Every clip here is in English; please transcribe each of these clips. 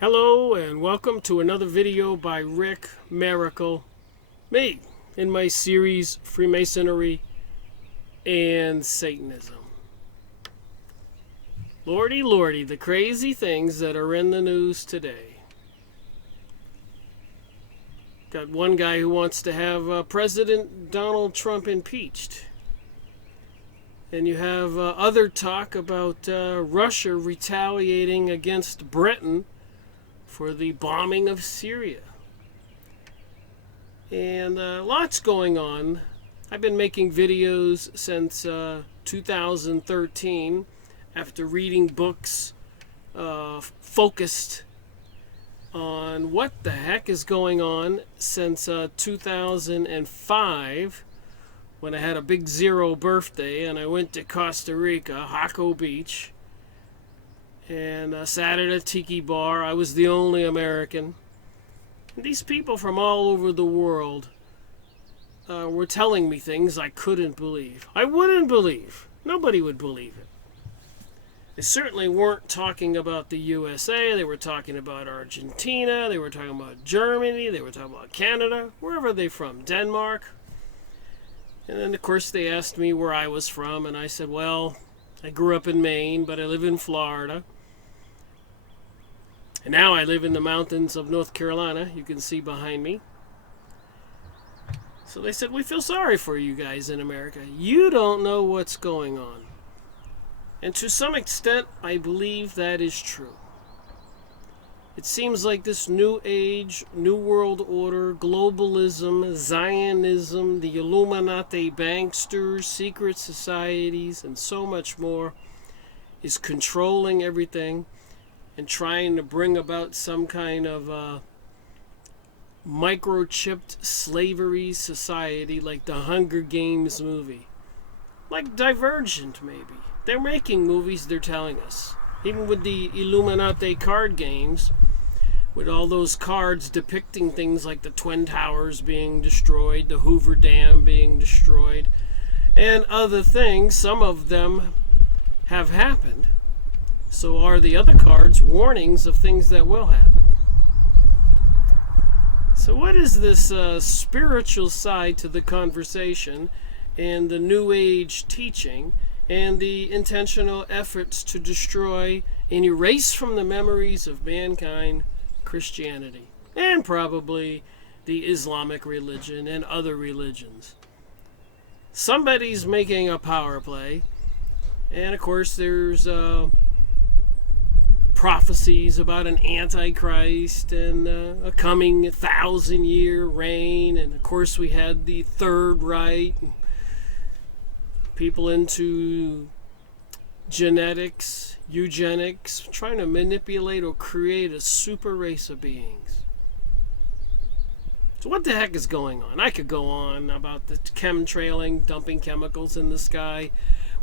Hello and welcome to another video by Rick Miracle, me, in my series Freemasonry and Satanism. Lordy, lordy, the crazy things that are in the news today. Got one guy who wants to have President Donald Trump impeached. And you have other talk about Russia retaliating against Britain for the bombing of Syria. And lots going on. I've been making videos since 2013 after reading books focused on what the heck is going on since 2005 when I had a big zero birthday and I went to Costa Rica, Jaco Beach, and sat at a tiki bar. I was the only American. And these people from all over the world were telling me things I couldn't believe. I wouldn't believe. Nobody would believe it. They certainly weren't talking about the USA. They were talking about Argentina. They were talking about Germany. They were talking about Canada. Wherever are they from? Denmark. And then, of course, they asked me where I was from. And I said, well, I grew up in Maine, but I live in Florida. And now I live in the mountains of North Carolina. You can see behind me. So they said, we feel sorry for you guys in America. You don't know what's going on. And to some extent, I believe that is true. It seems like this new age, new world order, globalism, Zionism, the Illuminati banksters, secret societies, and so much more is controlling everything and trying to bring about some kind of microchipped slavery society like the Hunger Games movie. Like Divergent, maybe. They're making movies, they're telling us. Even with the Illuminati card games, with all those cards depicting things like the Twin Towers being destroyed, the Hoover Dam being destroyed, and other things, some of them have happened. So are the other cards warnings of things that will happen? So what is this spiritual side to the conversation and the New Age teaching and the intentional efforts to destroy and erase from the memories of mankind Christianity and probably the Islamic religion and other religions? Somebody's making a power play, and of course there's prophecies about an antichrist and a coming 1,000-year reign, and of course we had the Third Reich, people into genetics, eugenics, trying to manipulate or create a super race of beings. So what the heck is going on? I could go on about the chemtrailing, dumping chemicals in the sky,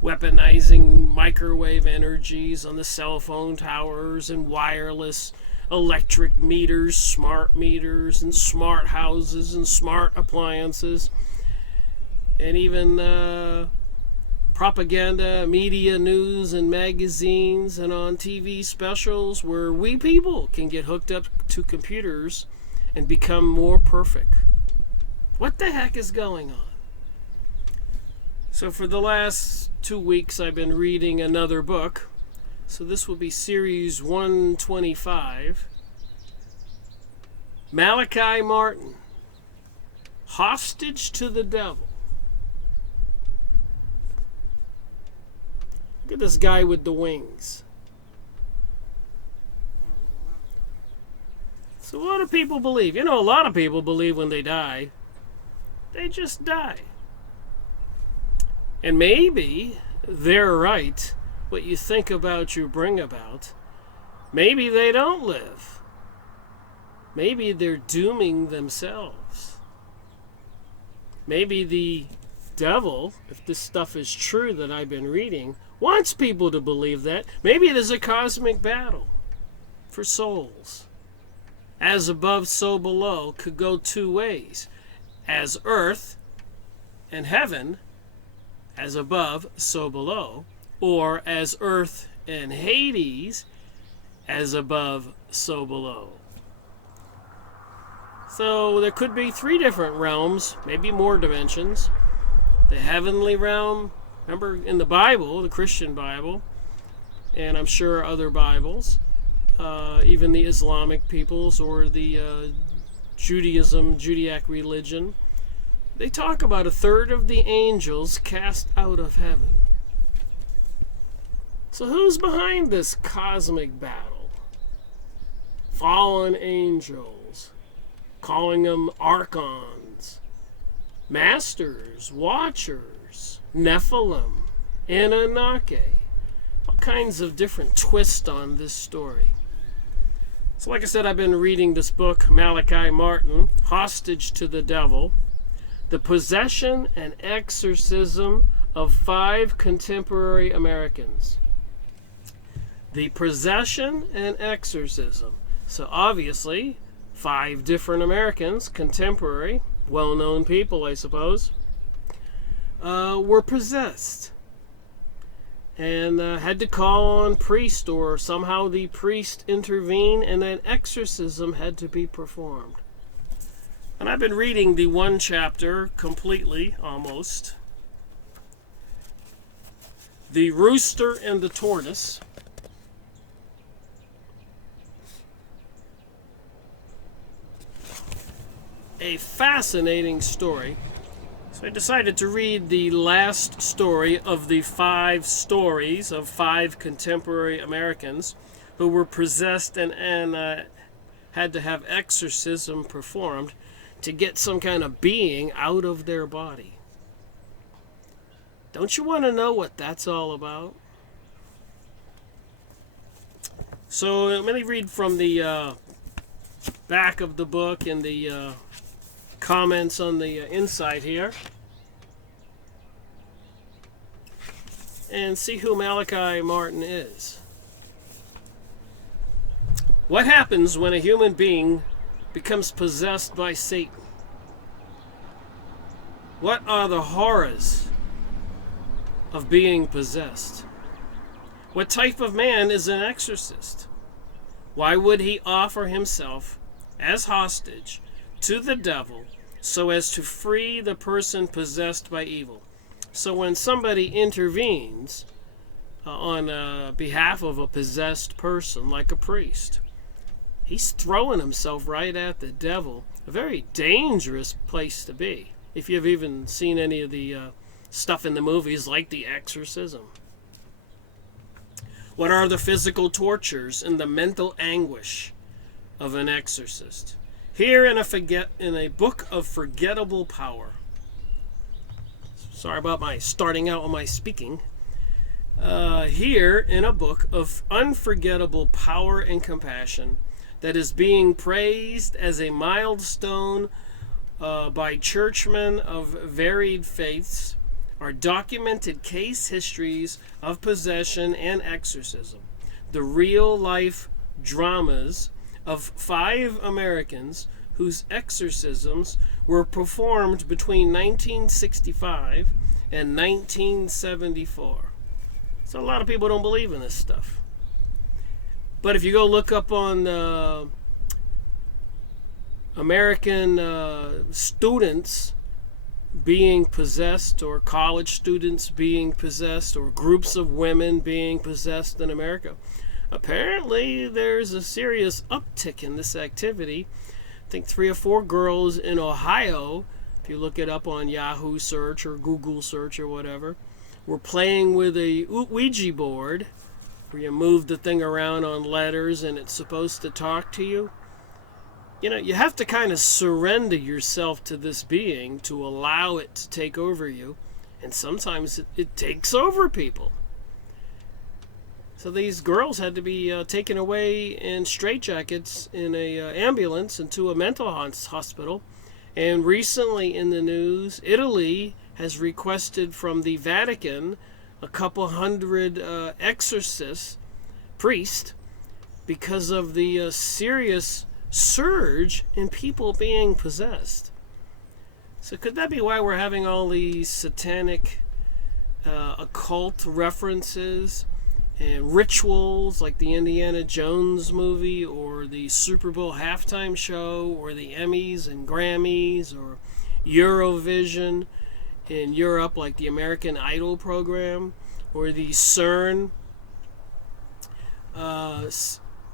weaponizing microwave energies on the cell phone towers and wireless electric meters, smart meters, and smart houses and smart appliances, and even propaganda, media, news, and magazines, and on TV specials where we people can get hooked up to computers and become more perfect. What the heck is going on? So for the last 2 weeks, I've been reading another book. So this will be series 125. Malachi Martin, Hostage to the Devil. Look at this guy with the wings. So what do people believe? You know, a lot of people believe when they die, they just die. And maybe they're right. What you think about, you bring about. Maybe they don't live. Maybe they're dooming themselves. Maybe the devil, if this stuff is true that I've been reading, wants people to believe that. Maybe there's a cosmic battle for souls. As above, so below could go two ways. As earth and heaven, as above, so below, or as earth and Hades, as above, so below. So there could be 3 different realms, maybe more dimensions. The heavenly realm, remember in the Bible, the Christian Bible, and I'm sure other Bibles, even the Islamic peoples or the Judaic religion, they talk about a third of the angels cast out of heaven. So who's behind this cosmic battle? Fallen angels, calling them archons, masters, watchers, Nephilim, Anunnaki. All kinds of different twists on this story. So like I said, I've been reading this book, Malachi Martin, Hostage to the Devil, The Possession and Exorcism of 5 Contemporary Americans. The possession and exorcism. So obviously, 5 different Americans, contemporary, well-known people, I suppose, were possessed. And had to call on priest, or somehow the priest intervened, and an exorcism had to be performed. And I've been reading the 1 chapter completely, almost. The Rooster and the Tortoise. A fascinating story. So I decided to read the last story of the 5 stories of 5 contemporary Americans who were possessed and had to have exorcism performed to get some kind of being out of their body. Don't you want to know what that's all about? So let me read from the back of the book and the comments on the inside here, and see who Malachi Martin is. What happens when a human being becomes possessed by Satan? What are the horrors of being possessed? What type of man is an exorcist? Why would he offer himself as hostage to the devil so as to free the person possessed by evil? So when somebody intervenes on behalf of a possessed person, like a priest, he's throwing himself right at the devil. A very dangerous place to be, if you've even seen any of the stuff in the movies like The Exorcism. What are the physical tortures and the mental anguish of an exorcist? Here in a book of forgettable power. Sorry about my starting out on my speaking. Here in a book of unforgettable power and compassion that is being praised as a milestone by churchmen of varied faiths, are documented case histories of possession and exorcism. The real-life dramas of 5 Americans whose exorcisms were performed between 1965 and 1974. So a lot of people don't believe in this stuff. But if you go look up on American students being possessed, or college students being possessed, or groups of women being possessed in America, apparently there's a serious uptick in this activity. I think 3 or 4 girls in Ohio, if you look it up on Yahoo search or Google search or whatever, were playing with a Ouija board where you move the thing around on letters and it's supposed to talk to you. You know, you have to kind of surrender yourself to this being to allow it to take over you. And sometimes it takes over people. So these girls had to be taken away in straitjackets in a ambulance into a mental hospital. And recently in the news, Italy has requested from the Vatican a couple hundred exorcists, priests, because of the serious surge in people being possessed. So could that be why we're having all these satanic occult references and rituals like the Indiana Jones movie or the Super Bowl halftime show or the Emmys and Grammys or Eurovision in Europe like the American Idol program or the CERN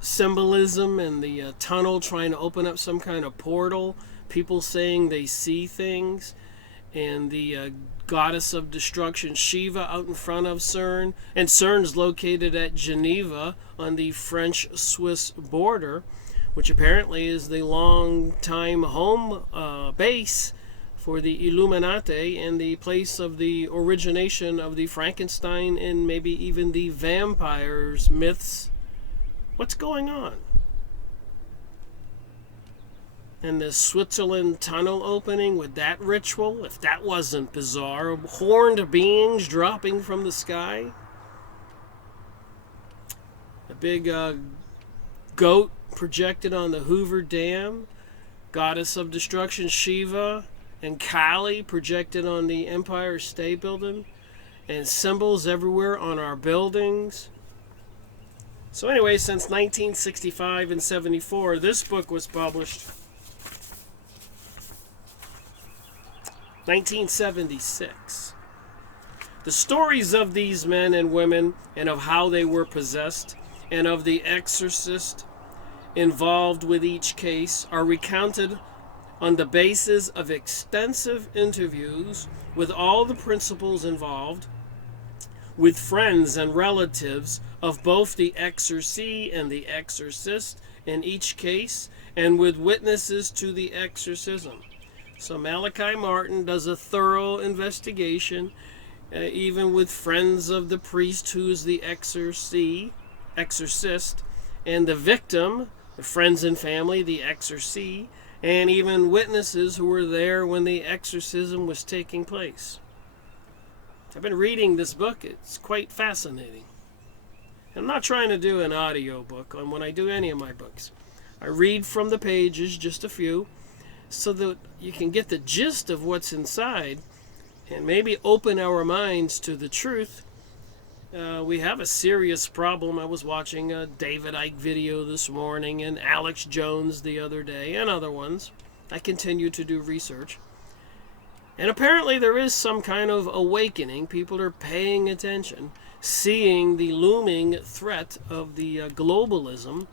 symbolism and the tunnel trying to open up some kind of portal, people saying they see things, and the goddess of destruction Shiva out in front of CERN. And CERN's located at Geneva on the French-Swiss border, which apparently is the long-time home base for the Illuminati and the place of the origination of the Frankenstein and maybe even the vampires myths. What's going on? And the Switzerland tunnel opening with that ritual, if that wasn't bizarre, horned beings dropping from the sky. A big goat projected on the Hoover Dam, goddess of destruction Shiva, and Kali projected on the Empire State Building, and symbols everywhere on our buildings. So anyway, since 1965 and 74, this book was published. 1976. The stories of these men and women and of how they were possessed and of the exorcist involved with each case are recounted on the basis of extensive interviews with all the principals involved, with friends and relatives of both the exorcee and the exorcist in each case, and with witnesses to the exorcism. So Malachi Martin does a thorough investigation, even with friends of the priest who is the exorcist, and the victim, the friends and family, the exorcee, and even witnesses who were there when the exorcism was taking place. I've been reading this book. It's quite fascinating. I'm not trying to do an audio book on when I do any of my books. I read from the pages, just a few, so that you can get the gist of what's inside and maybe open our minds to the truth. We have a serious problem. I was watching a David Icke video this morning and Alex Jones the other day and other ones. I continue to do research. And apparently there is some kind of awakening. People are paying attention, seeing the looming threat of the globalism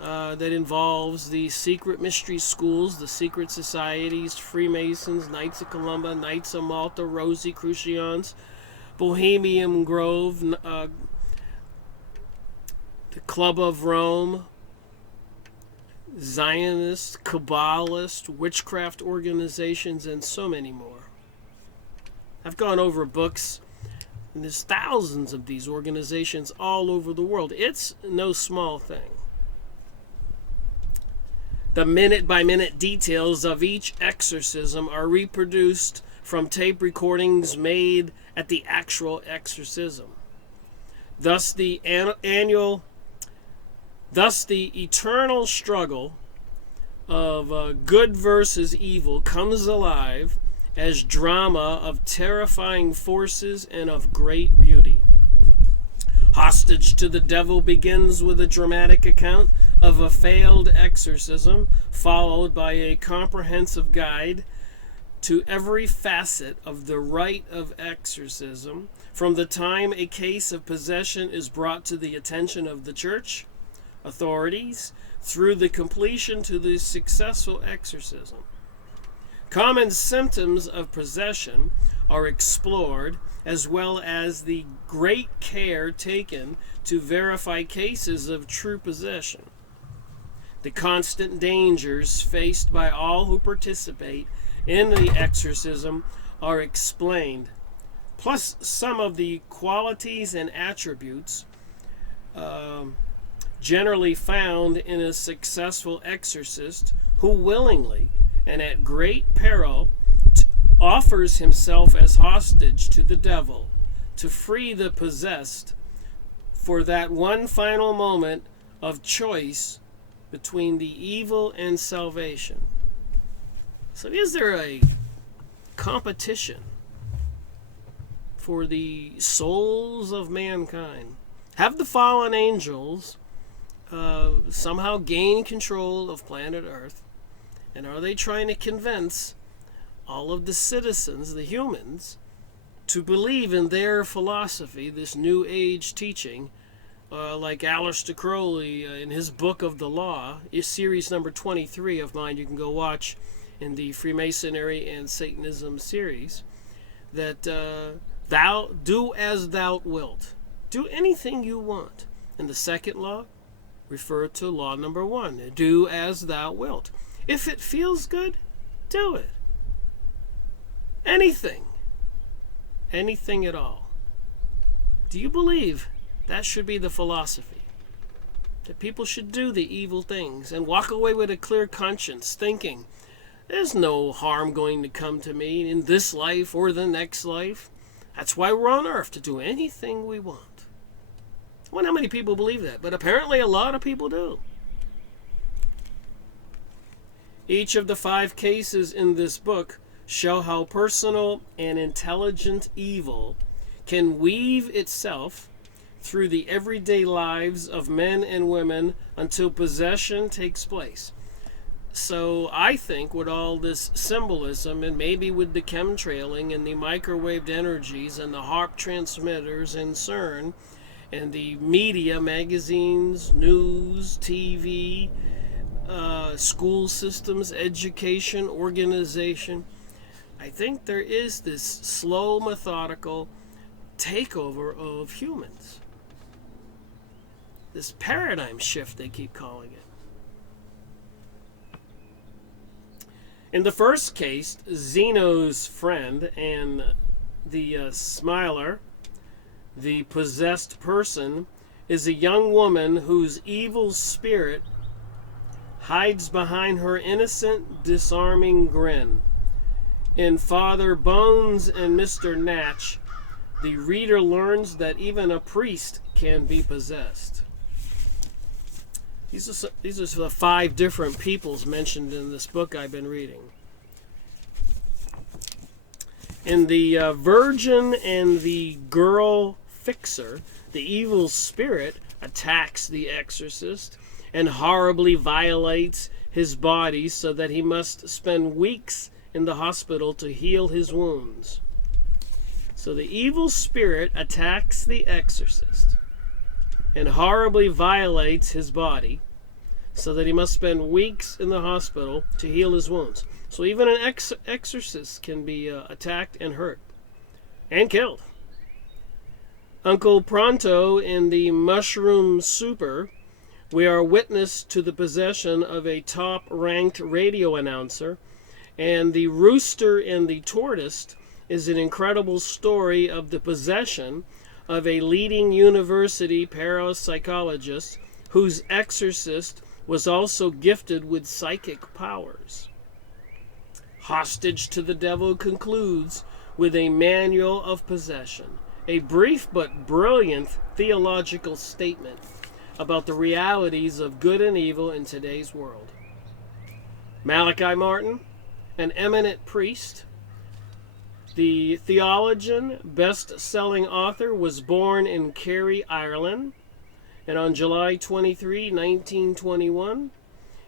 that involves the secret mystery schools, the secret societies, Freemasons, Knights of Columbus, Knights of Malta, Rosicrucians, Bohemian Grove, the Club of Rome, Zionists, Kabbalists, witchcraft organizations, and so many more. I've gone over books, and there's thousands of these organizations all over the world. It's no small thing. The minute-by-minute details of each exorcism are reproduced from tape recordings made at the actual exorcism. Thus the eternal struggle of good versus evil comes alive as drama of terrifying forces and of great beauty. Hostage to the Devil begins with a dramatic account of a failed exorcism, followed by a comprehensive guide to every facet of the rite of exorcism, from the time a case of possession is brought to the attention of the church authorities, through the completion to the successful exorcism. Common symptoms of possession are explored, as well as the great care taken to verify cases of true possession. The constant dangers faced by all who participate in the exorcism are explained, plus some of the qualities and attributes generally found in a successful exorcist who willingly and at great peril offers himself as hostage to the devil to free the possessed for that one final moment of choice between the evil and salvation. So is there a competition for the souls of mankind? Have the fallen angels somehow gain control of planet Earth? And are they trying to convince all of the citizens, the humans, to believe in their philosophy, this New Age teaching, like Aleister Crowley in his Book of the Law, series number 23 of mine, you can go watch in the Freemasonry and Satanism series, that thou do as thou wilt. Do anything you want. And the second law, refer to law number 1. Do as thou wilt. If it feels good, do it. Anything. Anything at all. Do you believe that should be the philosophy? That people should do the evil things and walk away with a clear conscience, thinking, there's no harm going to come to me in this life or the next life. That's why we're on earth, to do anything we want. I wonder how many people believe that, but apparently a lot of people do. Each of the 5 cases in this book show how personal and intelligent evil can weave itself through the everyday lives of men and women until possession takes place. So I think with all this symbolism, and maybe with the chemtrailing and the microwaved energies and the HARP transmitters and CERN and the media, magazines, news, TV, school systems, education, organization, I think there is this slow, methodical takeover of humans. This paradigm shift, they keep calling it. In the first case, Zeno's friend and the Smiler, the possessed person, is a young woman whose evil spirit hides behind her innocent, disarming grin. In Father Bones and Mr. Natch, the reader learns that even a priest can be possessed. These are the 5 different peoples mentioned in this book I've been reading. In the Virgin and the Girl Fixer, the evil spirit attacks the exorcist and horribly violates his body so that he must spend weeks in the hospital to heal his wounds. So the evil spirit attacks the exorcist and horribly violates his body so that he must spend weeks in the hospital to heal his wounds. So even an exorcist can be attacked and hurt and killed. Uncle Pronto in the Mushroom Super, we are witness to the possession of a top-ranked radio announcer, and the Rooster and the Tortoise is an incredible story of the possession of a leading university parapsychologist whose exorcist was also gifted with psychic powers. Hostage to the Devil concludes with a manual of possession, a brief but brilliant theological statement about the realities of good and evil in today's world. Malachi Martin, an eminent priest, the theologian, best-selling author, was born in Kerry, Ireland, and on July 23, 1921,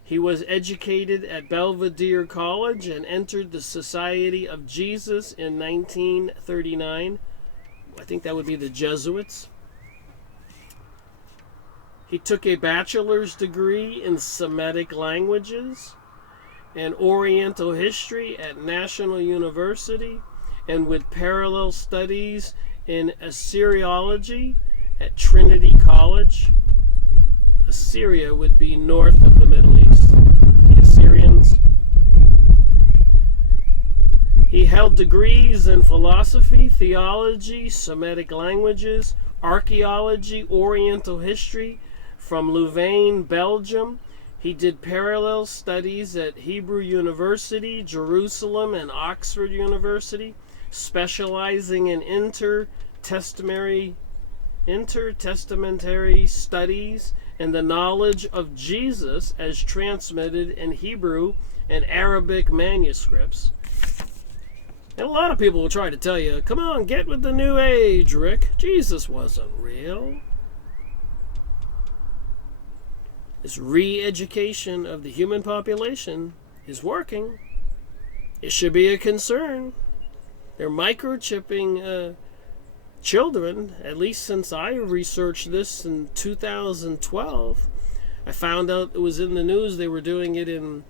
he was educated at Belvedere College and entered the Society of Jesus in 1939. I think that would be the Jesuits. He took a bachelor's degree in Semitic languages and Oriental history at National University, and with parallel studies in Assyriology at Trinity College. Assyria would be north of the Middle East, the Assyrians. He held degrees in philosophy, theology, Semitic languages, archaeology, Oriental history from Louvain, Belgium. He did parallel studies at Hebrew University, Jerusalem, and Oxford University, specializing in intertestamentary studies and the knowledge of Jesus as transmitted in Hebrew and Arabic manuscripts. And a lot of people will try to tell you, come on, get with the New Age, Rick. Jesus wasn't real. This re-education of the human population is working. It should be a concern. They're microchipping children, at least since I researched this in 2012. I found out it was in the news. They were doing it in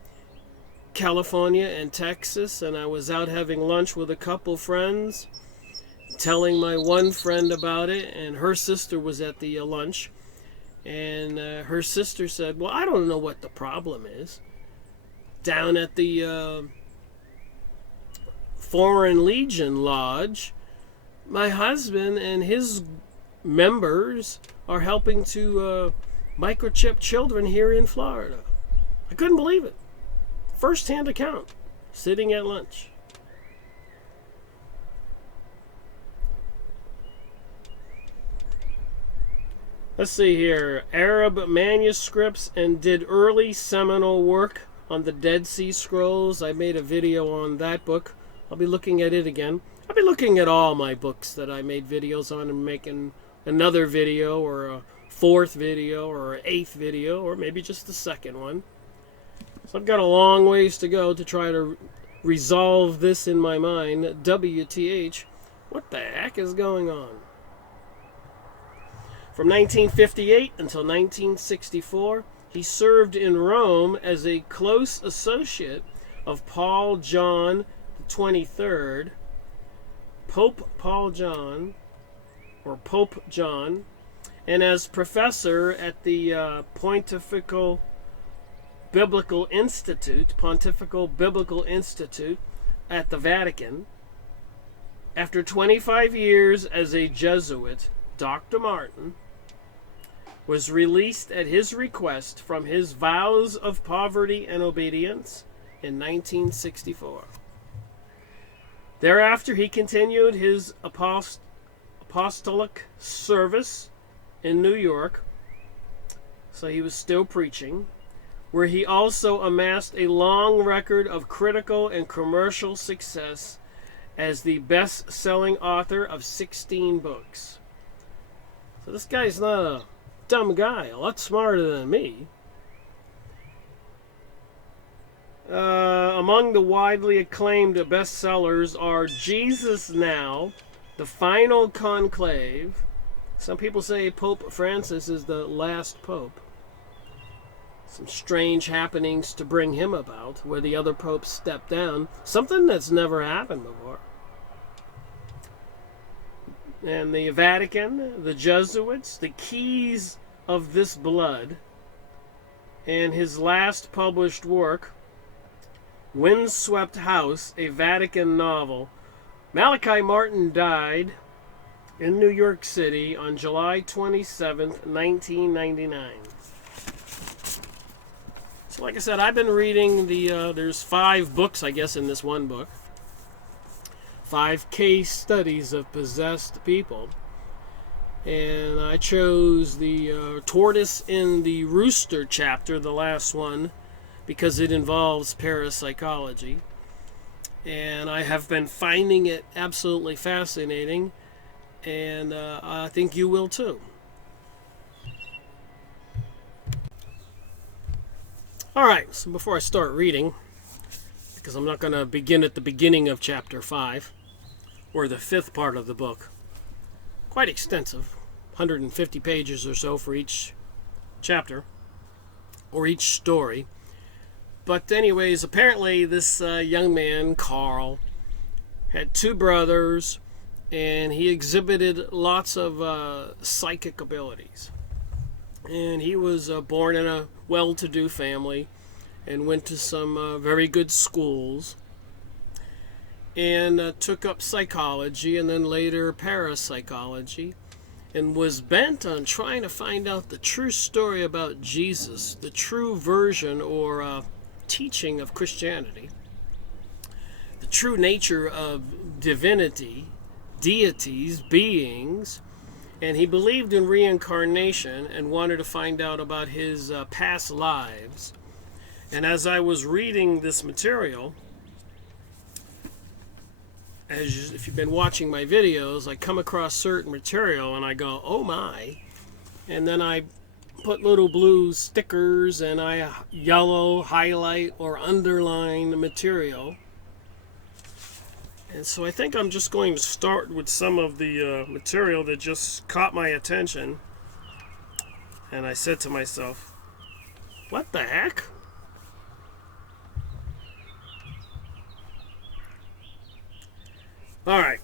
California and Texas, and I was out having lunch with a couple friends, telling my one friend about it, and her sister was at the lunch, and her sister said, well, I don't know what the problem is. Down at the Foreign Legion Lodge, my husband and his members are helping to microchip children here in Florida. I couldn't believe it. First-hand account, sitting at lunch. Let's see here. Arab manuscripts and did early seminal work on the Dead Sea Scrolls. I made a video on that book. I'll be looking at it again. I'll be looking at all my books that I made videos on and making another video or a fourth video or an eighth video or maybe just the second one. So I've got a long ways to go to try to resolve this in my mind. WTH, what the heck is going on? From 1958 until 1964, he served in Rome as a close associate of Paul John XXIII, Pope Paul John, or Pope John, and as professor at the Pontifical Biblical Institute at the Vatican. After 25 years as a Jesuit, Dr. Martin was released at his request from his vows of poverty and obedience in 1964. Thereafter, he continued his apostolic service in New York, so he was still preaching, where he also amassed a long record of critical and commercial success as the best-selling author of 16 books. So this guy's not a dumb guy, a lot smarter than me. Among the widely acclaimed bestsellers are Jesus Now, The Final Conclave. Some people say Pope Francis is the last pope. Some strange happenings to bring him about, where the other popes stepped down. Something that's never happened before. And the Vatican, the Jesuits, the Keys of This Blood, and his last published work, Windswept House, a Vatican novel. Malachi Martin died in New York City on July 27th, 1999. So like I said, I've been reading there's 5 books, I guess, in this one book. 5 case studies of possessed people. And I chose the Tortoise in the Rooster chapter, the last one, because it involves parapsychology. And I have been finding it absolutely fascinating, and I think you will too. Alright, so before I start reading, because I'm not going to begin at the beginning of chapter 5, or the 5th part of the book. Quite extensive, 150 pages or so for each chapter, or each story. But anyways, apparently this young man, Carl, had 2 brothers, and he exhibited lots of psychic abilities. And he was born in a well-to-do family and went to some very good schools and took up psychology and then later parapsychology, and was bent on trying to find out the true story about Jesus, the true version or teaching of Christianity, the true nature of divinity, deities, beings, and he believed in reincarnation and wanted to find out about his past lives. And as I was reading this material, if you've been watching my videos, I come across certain material and I go, oh my, and then I put little blue stickers and I yellow, highlight, or underline the material. And so I think I'm just going to start with some of the material that just caught my attention. And I said to myself, what the heck? All right.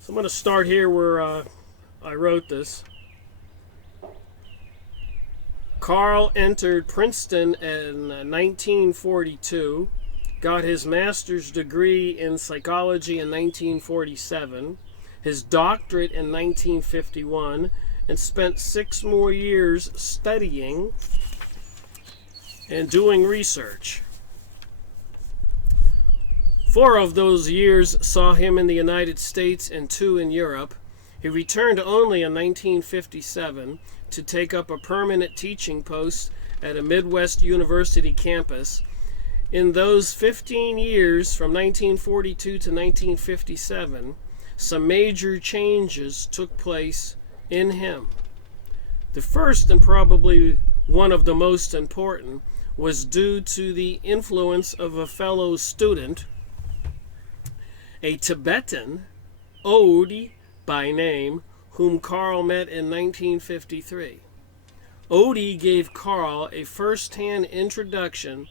So I'm going to start here where I wrote this. Carl entered Princeton in 1942, got his master's degree in psychology in 1947, his doctorate in 1951, and spent 6 more years studying and doing research. 4 of those years saw him in the United States and 2 in Europe. He returned only in 1957 to take up a permanent teaching post at a Midwest university campus. In those 15 years, from 1942 to 1957, some major changes took place in him. The first, and probably one of the most important, was due to the influence of a fellow student, a Tibetan, Ode by name, whom Carl met in 1953. Ode gave Carl a first-hand introduction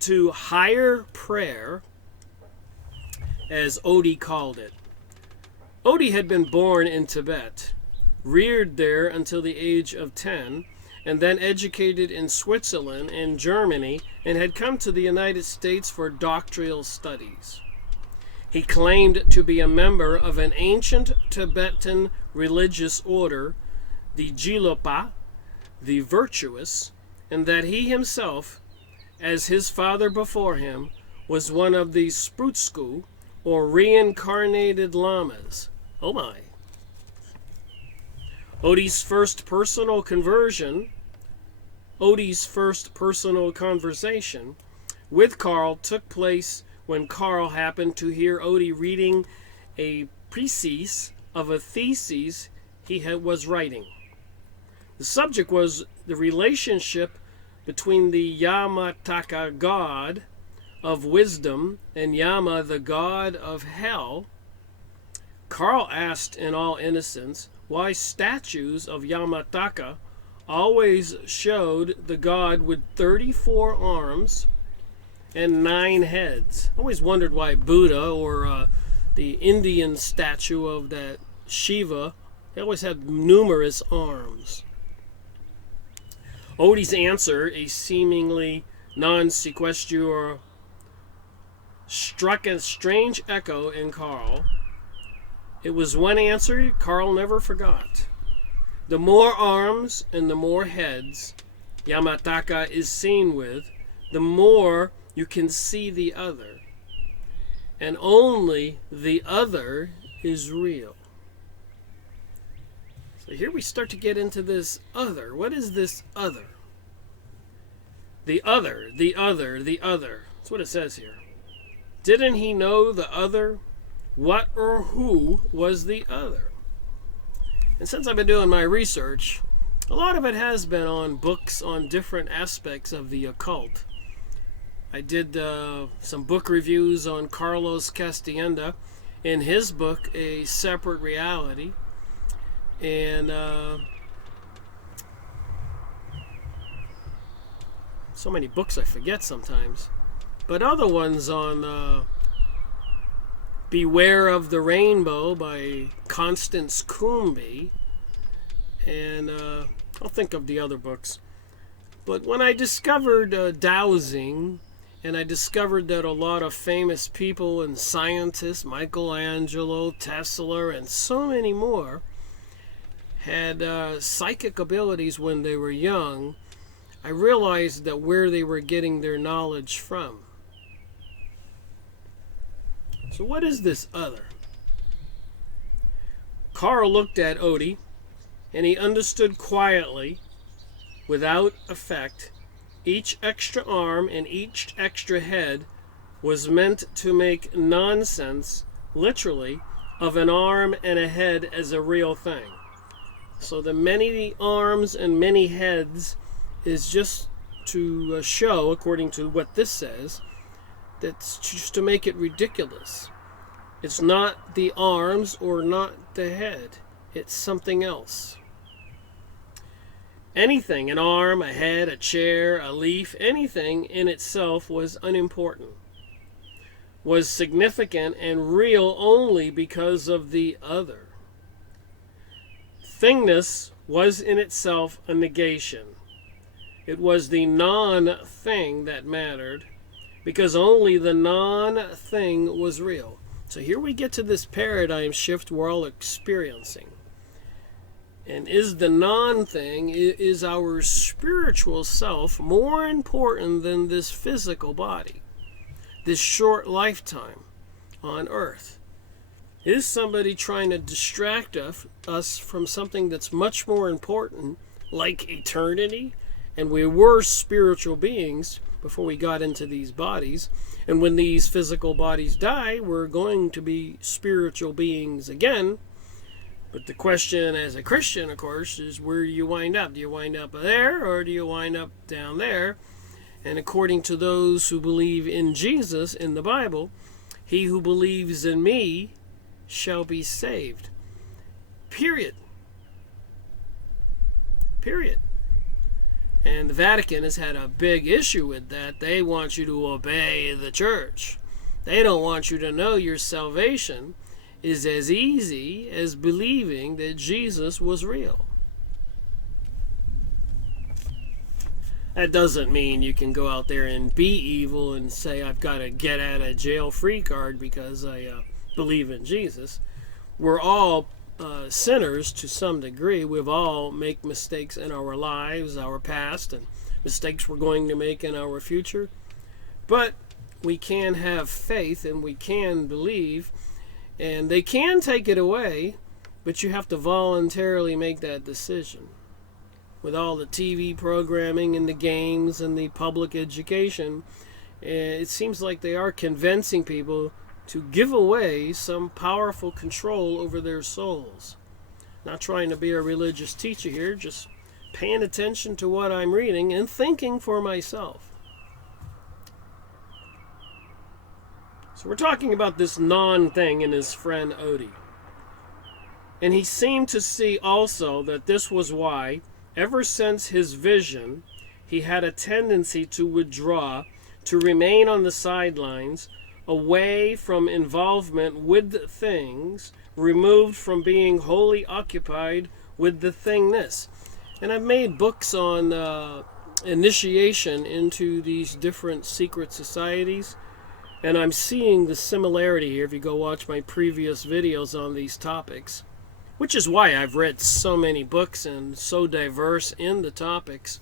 to higher prayer, as Ode called it. Ode had been born in Tibet, reared there until the age of 10, and then educated in Switzerland and Germany, and had come to the United States for doctoral studies. He claimed to be a member of an ancient Tibetan religious order, the Gelugpa, the virtuous, and that he himself, as his father before him, was one of the Sprutsku, or reincarnated lamas. Oh my. Ode's first personal conversation with Carl took place when Carl happened to hear Ode reading a precis of a thesis he was writing. The subject was the relationship between the Yamataka god of wisdom and Yama, the god of hell. Carl asked in all innocence why statues of Yamataka always showed the god with 34 arms and 9 heads. I always wondered why Buddha or the Indian statue of that Shiva, they always had numerous arms. Ode's answer, a seemingly non sequitur, struck a strange echo in Carl. It was one answer Carl never forgot. The more arms and the more heads Yamataka is seen with, the more you can see the other. And only the other is real. So here we start to get into this other. What is this other? The other, the other, the other. That's what it says here. Didn't he know the other? What or who was the other? And since I've been doing my research, a lot of it has been on books on different aspects of the occult. I did some book reviews on Carlos Castaneda in his book, A Separate Reality. And so many books I forget sometimes. But other ones on Beware of the Rainbow by Constance Coombe. And I'll think of the other books. But when I discovered dowsing, and I discovered that a lot of famous people and scientists, Michelangelo, Tesla, and so many more, had psychic abilities when they were young, I realized that where they were getting their knowledge from. So what is this other? Carl looked at Ode, and he understood quietly, without effect, each extra arm and each extra head was meant to make nonsense, literally, of an arm and a head as a real thing. So the many arms and many heads is just to show, according to what this says, that's just to make it ridiculous. It's not the arms or not the head. It's something else. Anything, an arm, a head, a chair, a leaf, anything in itself was unimportant, was significant and real only because of the other. Thingness was in itself a negation. It was the non-thing that mattered, because only the non-thing was real. So here we get to this paradigm shift we're all experiencing. And is the non-thing, is our spiritual self more important than this physical body, this short lifetime on earth? Is somebody trying to distract us from something that's much more important, like eternity? And we were spiritual beings before we got into these bodies. And when these physical bodies die, we're going to be spiritual beings again. But the question as a Christian, of course, is where do you wind up? Do you wind up there or do you wind up down there? And according to those who believe in Jesus in the Bible, he who believes in me shall be saved. Period. Period. And the Vatican has had a big issue with that. They want you to obey the church. They don't want you to know your salvation is as easy as believing that Jesus was real. That doesn't mean you can go out there and be evil and say, I've got a get out of jail free card because I believe in Jesus. We're all sinners to some degree. We've all make mistakes in our lives, our past, and mistakes we're going to make in our future. But we can have faith and we can believe, and they can take it away, but you have to voluntarily make that decision. With all the TV programming and the games and the public education, it seems like they are convincing people to give away some powerful control over their souls. Not trying to be a religious teacher here, just paying attention to what I'm reading and thinking for myself. So we're talking about this non-thing and his friend Odie. And he seemed to see also that this was why, ever since his vision, he had a tendency to withdraw, to remain on the sidelines, away from involvement with things, removed from being wholly occupied with the thingness. And I've made books on initiation into these different secret societies, and I'm seeing the similarity here if you go watch my previous videos on these topics, which is why I've read so many books and so diverse in the topics,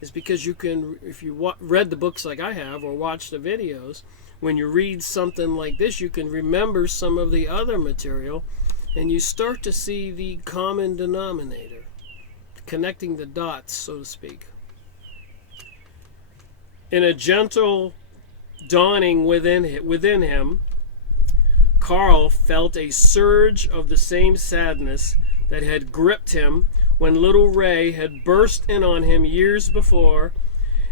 is because you can, if you read the books like I have or watch the videos, when you read something like this, you can remember some of the other material, and you start to see the common denominator, connecting the dots, so to speak. In a gentle dawning within him, Carl felt a surge of the same sadness that had gripped him when little Ray had burst in on him years before,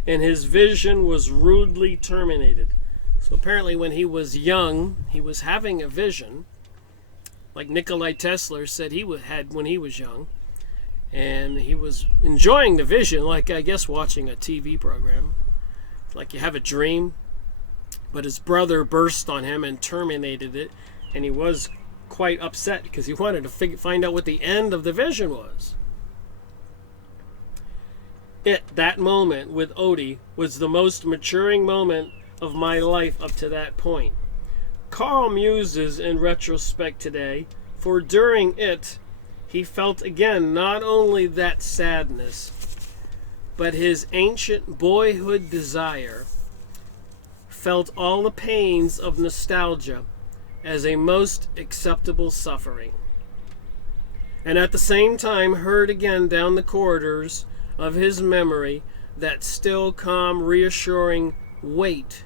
and his vision was rudely terminated. So apparently when he was young, he was having a vision, like Nikola Tesla said he had when he was young, and he was enjoying the vision, like I guess watching a TV program, like you have a dream, but his brother burst on him and terminated it, and he was quite upset because he wanted to find out what the end of the vision was. That moment with Odie was the most maturing moment of my life up to that point. Carl muses in retrospect today, for during it, he felt again not only that sadness, but his ancient boyhood desire, felt all the pains of nostalgia as a most acceptable suffering, and at the same time heard again down the corridors of his memory that still calm, reassuring wait,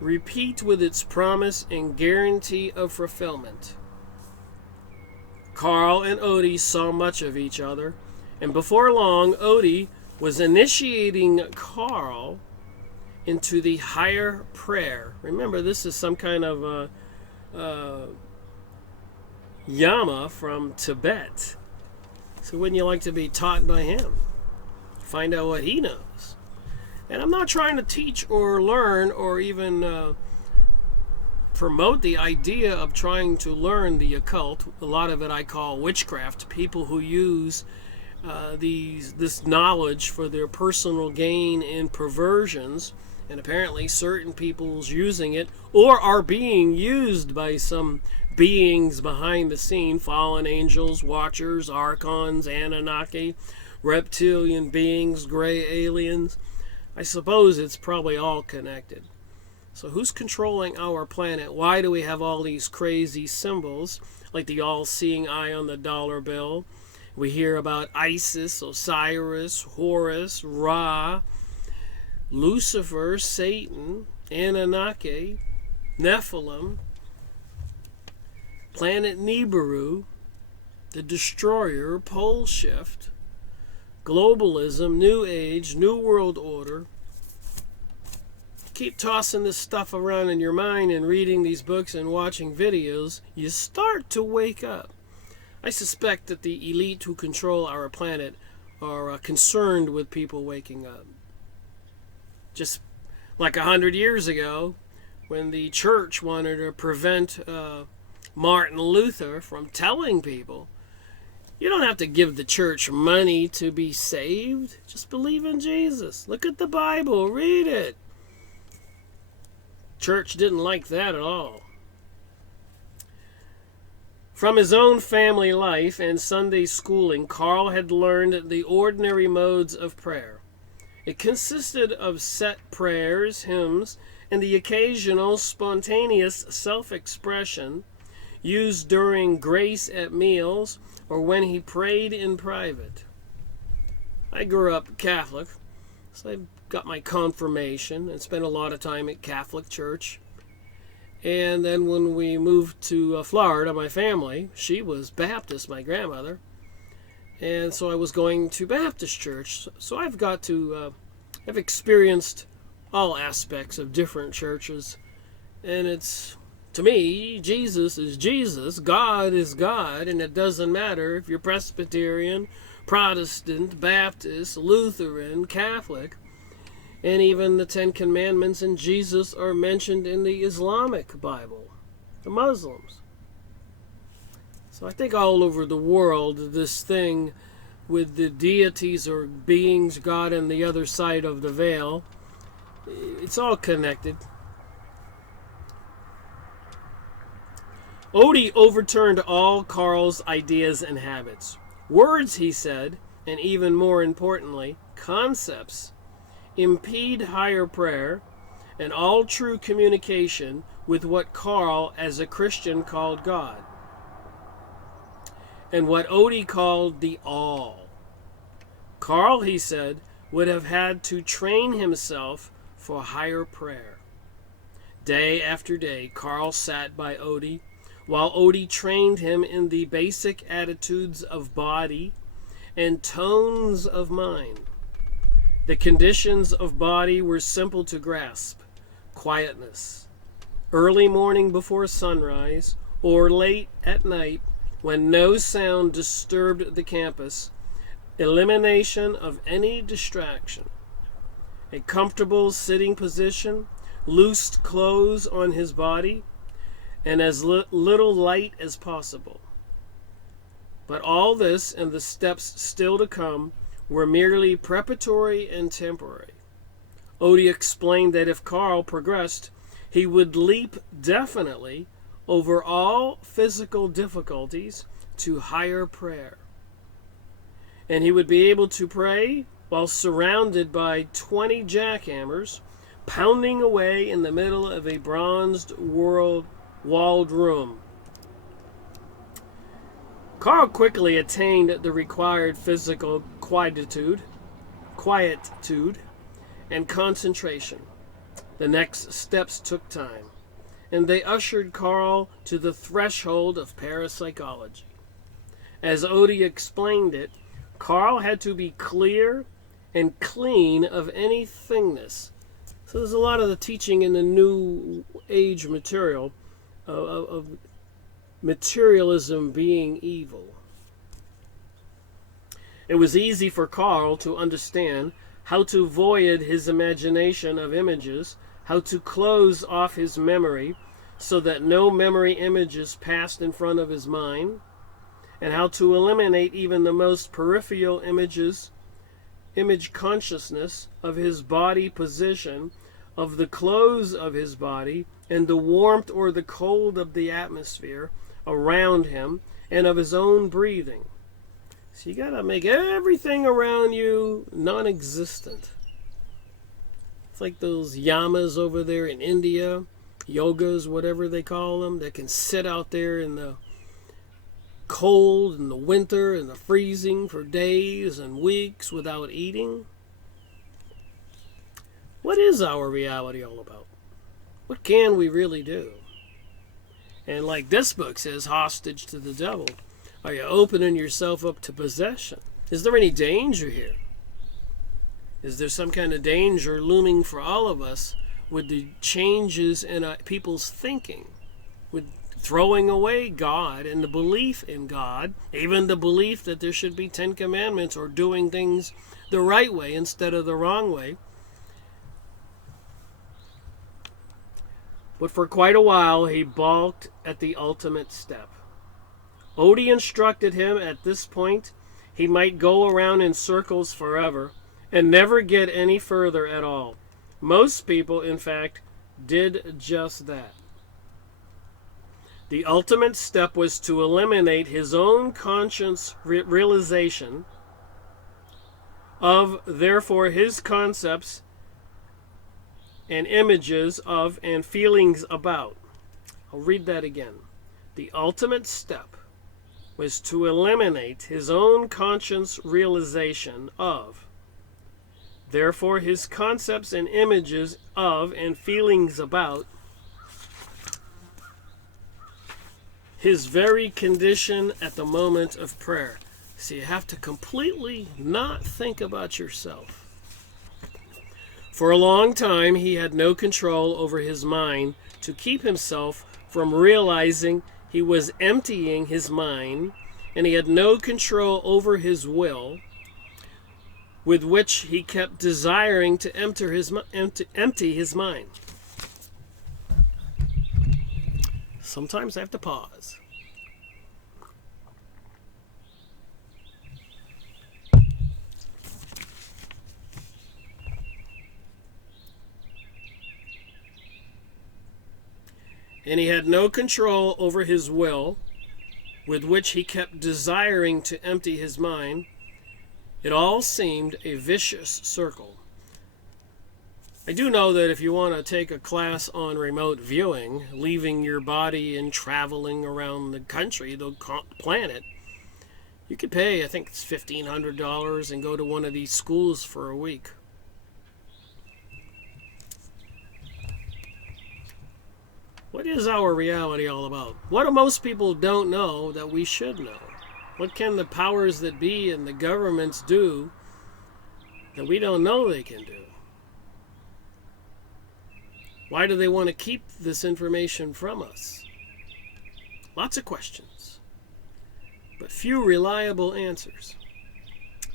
repeat with its promise and guarantee of fulfillment. Carl and Odie saw much of each other, and before long, Odie was initiating Carl into the higher prayer. Remember, this is some kind of Yama from Tibet. So wouldn't you like to be taught by him? Find out what he knows. And I'm not trying to teach or learn or even promote the idea of trying to learn the occult. A lot of it I call witchcraft. People who use this knowledge for their personal gain and perversions. And apparently certain people's using it or are being used by some beings behind the scene, fallen angels, watchers, archons, Anunnaki, reptilian beings, gray aliens. I suppose it's probably all connected. So who's controlling our planet? Why do we have all these crazy symbols, like the all-seeing eye on the dollar bill? We hear about Isis, Osiris, Horus, Ra, Lucifer, Satan, Anunnaki, Nephilim, Planet Nibiru, the Destroyer, Pole Shift, globalism, New Age, New World Order. Keep tossing this stuff around in your mind and reading these books and watching videos, you start to wake up. I suspect that the elite who control our planet are concerned with people waking up. Just like 100 years ago, when the church wanted to prevent Martin Luther from telling people, you don't have to give the church money to be saved. Just believe in Jesus. Look at the Bible. Read it. Church didn't like that at all. From his own family life and Sunday schooling, Carl had learned the ordinary modes of prayer. It consisted of set prayers, hymns, and the occasional spontaneous self-expression used during grace at meals or when he prayed in private. I grew up Catholic, so I got my confirmation and spent a lot of time at Catholic church. And then when we moved to Florida, my family, she was Baptist, my grandmother. And so I was going to Baptist church. So I've I've experienced all aspects of different churches. And it's, to me, Jesus is Jesus, God is God, and it doesn't matter if you're Presbyterian, Protestant, Baptist, Lutheran, Catholic. And even the Ten Commandments and Jesus are mentioned in the Islamic Bible, the Muslims. So I think all over the world, this thing with the deities or beings, God on the other side of the veil, it's all connected. Odie overturned all Carl's ideas and habits. Words, he said, and even more importantly, concepts, impede higher prayer and all true communication with what Carl, as a Christian, called God, and what Odie called the all. Carl, he said, would have had to train himself for higher prayer. Day after day, Carl sat by Odie, while Odie trained him in the basic attitudes of body and tones of mind. The conditions of body were simple to grasp: quietness, early morning before sunrise, or late at night when no sound disturbed the campus, elimination of any distraction, a comfortable sitting position, loose clothes on his body, and as little light as possible. But all this and the steps still to come were merely preparatory and temporary. Odie explained that if Carl progressed, he would leap definitely over all physical difficulties to higher prayer. And he would be able to pray while surrounded by 20 jackhammers pounding away in the middle of a bronzed walled room. Carl quickly attained the required physical quietude, and concentration. The next steps took time, and they ushered Carl to the threshold of parapsychology. As Odie explained it, Carl had to be clear and clean of any thingness. So there's a lot of the teaching in the New Age material of materialism being evil. It was easy for Carl to understand how to void his imagination of images, how to close off his memory so that no memory images passed in front of his mind, and how to eliminate even the most peripheral image consciousness of his body position, of the clothes of his body, and the warmth or the cold of the atmosphere around him, and of his own breathing. So you got to make everything around you non-existent. It's like those yamas over there in India, yogas, whatever they call them, that can sit out there in the cold and the winter and the freezing for days and weeks without eating. What is our reality all about? What can we really do? And like this book says, hostage to the devil. Are you opening yourself up to possession? Is there any danger here? Is there some kind of danger looming for all of us with the changes in people's thinking, with throwing away God and the belief in God, even the belief that there should be 10 commandments or doing things the right way instead of the wrong way? But for quite a while, he balked at the ultimate step. Odie instructed him at this point he might go around in circles forever and never get any further at all. Most people, in fact, did just that. The ultimate step was to eliminate his own conscious realization of, therefore, his concepts and images of and feelings about. I'll read that again. The ultimate step was to eliminate his own conscious realization of, therefore his concepts and images of and feelings about, his very condition at the moment of prayer. So you have to completely not think about yourself. For a long time, he had no control over his mind to keep himself from realizing he was emptying his mind, and he had no control over his will, with which he kept desiring to empty his mind. Sometimes I have to pause. And he had no control over his will, with which he kept desiring to empty his mind. It all seemed a vicious circle. I do know that if you want to take a class on remote viewing, leaving your body and traveling around the country, the planet, you could pay, I think it's $1,500, and go to one of these schools for a week. What is our reality all about? What do most people don't know that we should know? What can the powers that be and the governments do that we don't know they can do? Why do they want to keep this information from us? Lots of questions, but few reliable answers.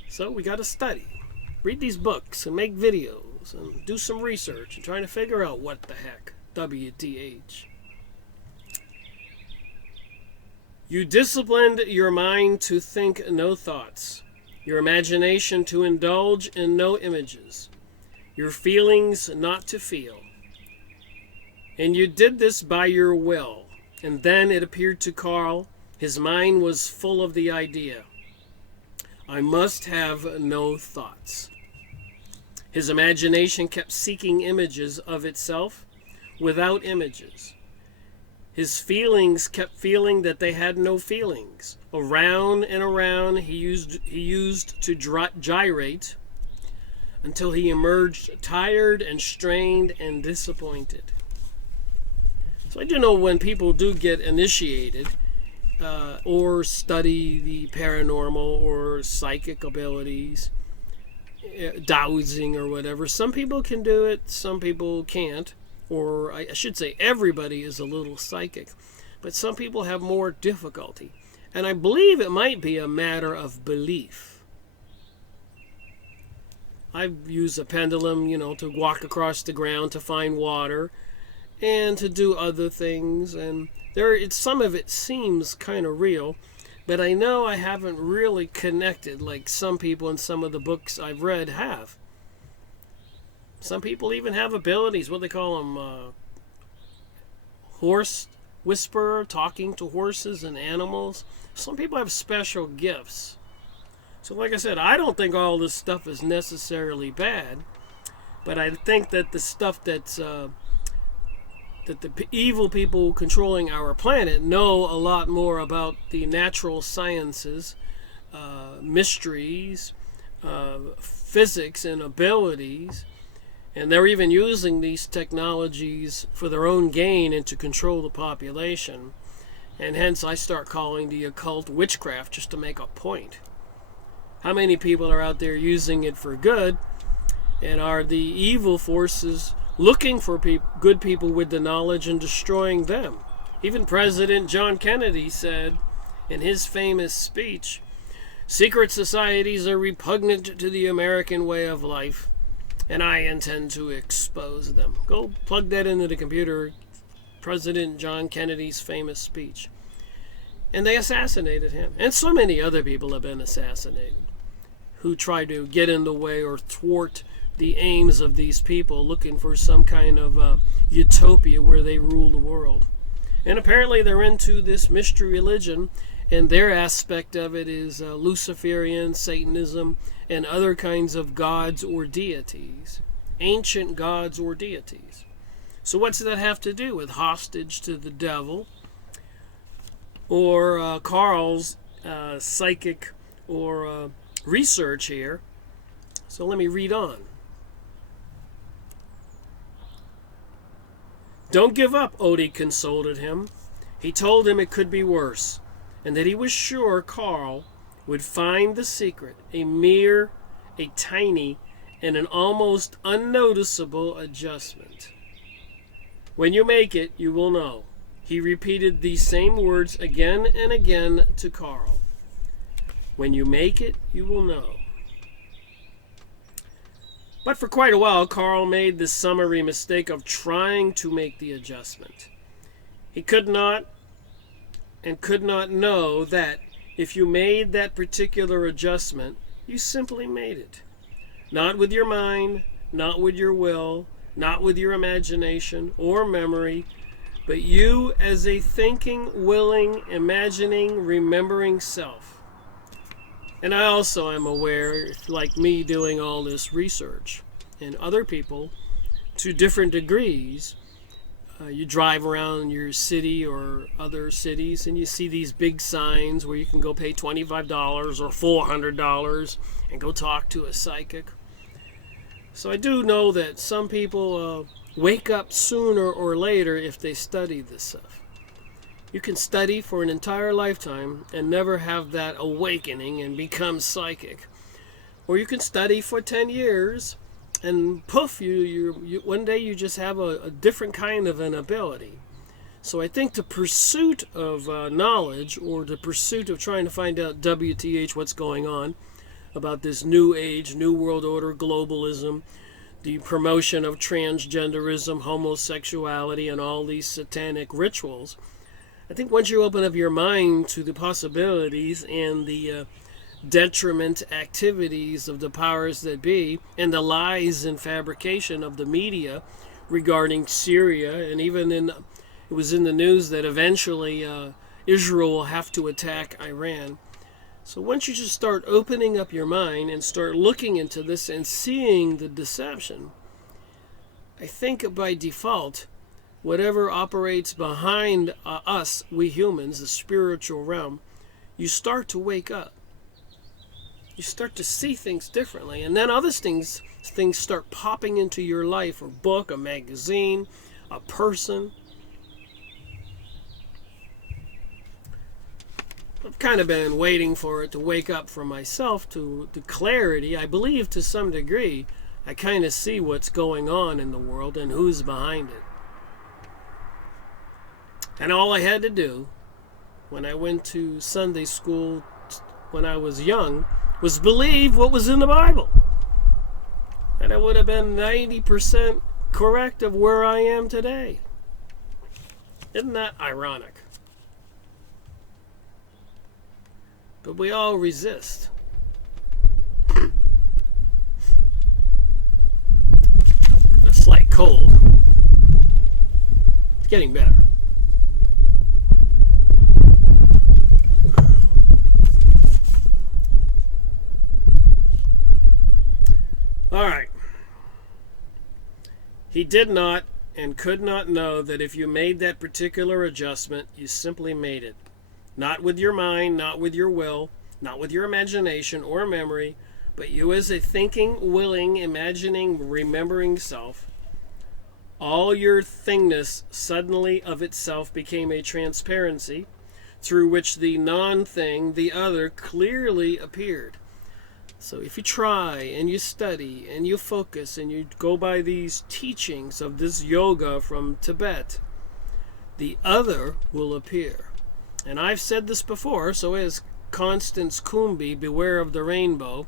So we got to study, read these books and make videos and do some research and trying to figure out what the heck. WTH. You disciplined your mind to think no thoughts, your imagination to indulge in no images, your feelings not to feel. And you did this by your will. And then it appeared to Carl, his mind was full of the idea, I must have no thoughts. His imagination kept seeking images of itself without images. His feelings kept feeling that they had no feelings. Around and around he used to gyrate until he emerged tired and strained and disappointed. So I do know when people do get initiated or study the paranormal or psychic abilities, dowsing or whatever. Some people can do it, some people can't. Or I should say everybody is a little psychic. But some people have more difficulty. And I believe it might be a matter of belief. I've used a pendulum, to walk across the ground to find water and to do other things. And some of it seems kind of real. But I know I haven't really connected like some people in some of the books I've read have. Some people even have abilities, what they call them, horse whisperer, talking to horses and animals. Some people have special gifts. So like I said, I don't think all this stuff is necessarily bad, but I think that the stuff that the evil people controlling our planet know a lot more about the natural sciences, mysteries, physics and abilities. And they're even using these technologies for their own gain and to control the population. And hence I start calling the occult witchcraft just to make a point. How many people are out there using it for good? And are the evil forces looking for good people with the knowledge and destroying them? Even President John Kennedy said in his famous speech, "Secret societies are repugnant to the American way of life, and I intend to expose them." Go plug that into the computer. President John Kennedy's famous speech. And they assassinated him. And so many other people have been assassinated who try to get in the way or thwart the aims of these people looking for some kind of utopia where they rule the world. And apparently they're into this mystery religion, and their aspect of it is Luciferian, Satanism, and other kinds of gods or deities, ancient gods or deities. So what's that have to do with hostage to the devil, or Carl's psychic or research here? So let me read on. "Don't give up," Odie consoled him. He told him it could be worse, and that he was sure Carl would find the secret, a tiny and an almost unnoticeable adjustment. "When you make it, you will know." He repeated these same words again and again to Carl. "When you make it, you will know." But for quite a while, Carl made the summary mistake of trying to make the adjustment. He could not know that if you made that particular adjustment, you simply made it. Not with your mind, not with your will, not with your imagination or memory, but you as a thinking, willing, imagining, remembering self. And I also am aware, like me doing all this research, and other people to different degrees, you drive around your city or other cities and you see these big signs where you can go pay $25 or $400 and go talk to a psychic. So I do know that some people wake up sooner or later if they study this stuff. You can study for an entire lifetime and never have that awakening and become psychic. Or you can study for 10 years and poof, you one day you just have a different kind of an ability. So I think the pursuit of knowledge, or the pursuit of trying to find out WTH what's going on about this new age, new world order, globalism, the promotion of transgenderism, homosexuality, and all these satanic rituals, I think once you open up your mind to the possibilities and the detriment activities of the powers that be, and the lies and fabrication of the media regarding Syria, and even it was in the news that eventually Israel will have to attack Iran. So once you just start opening up your mind and start looking into this and seeing the deception, I think by default, whatever operates behind us, we humans, the spiritual realm, you start to wake up. You start to see things differently. And then other things start popping into your life, a book, a magazine, a person. I've kind of been waiting for it to wake up for myself to clarity. I believe to some degree I kind of see what's going on in the world and who's behind it. And all I had to do when I went to Sunday school when I was young was believe what was in the Bible. And I would have been 90% correct of where I am today. Isn't that ironic? But we all resist. A slight cold. It's getting better. All right. He did not and could not know that if you made that particular adjustment, you simply made it. Not with your mind, not with your will, not with your imagination or memory, but you as a thinking, willing, imagining, remembering self. All your thingness suddenly of itself became a transparency through which the non-thing, the other, clearly appeared. So if you try and you study and you focus and you go by these teachings of this yoga from Tibet, the other will appear. And I've said this before, so as Constance Coombe, Beware of the Rainbow,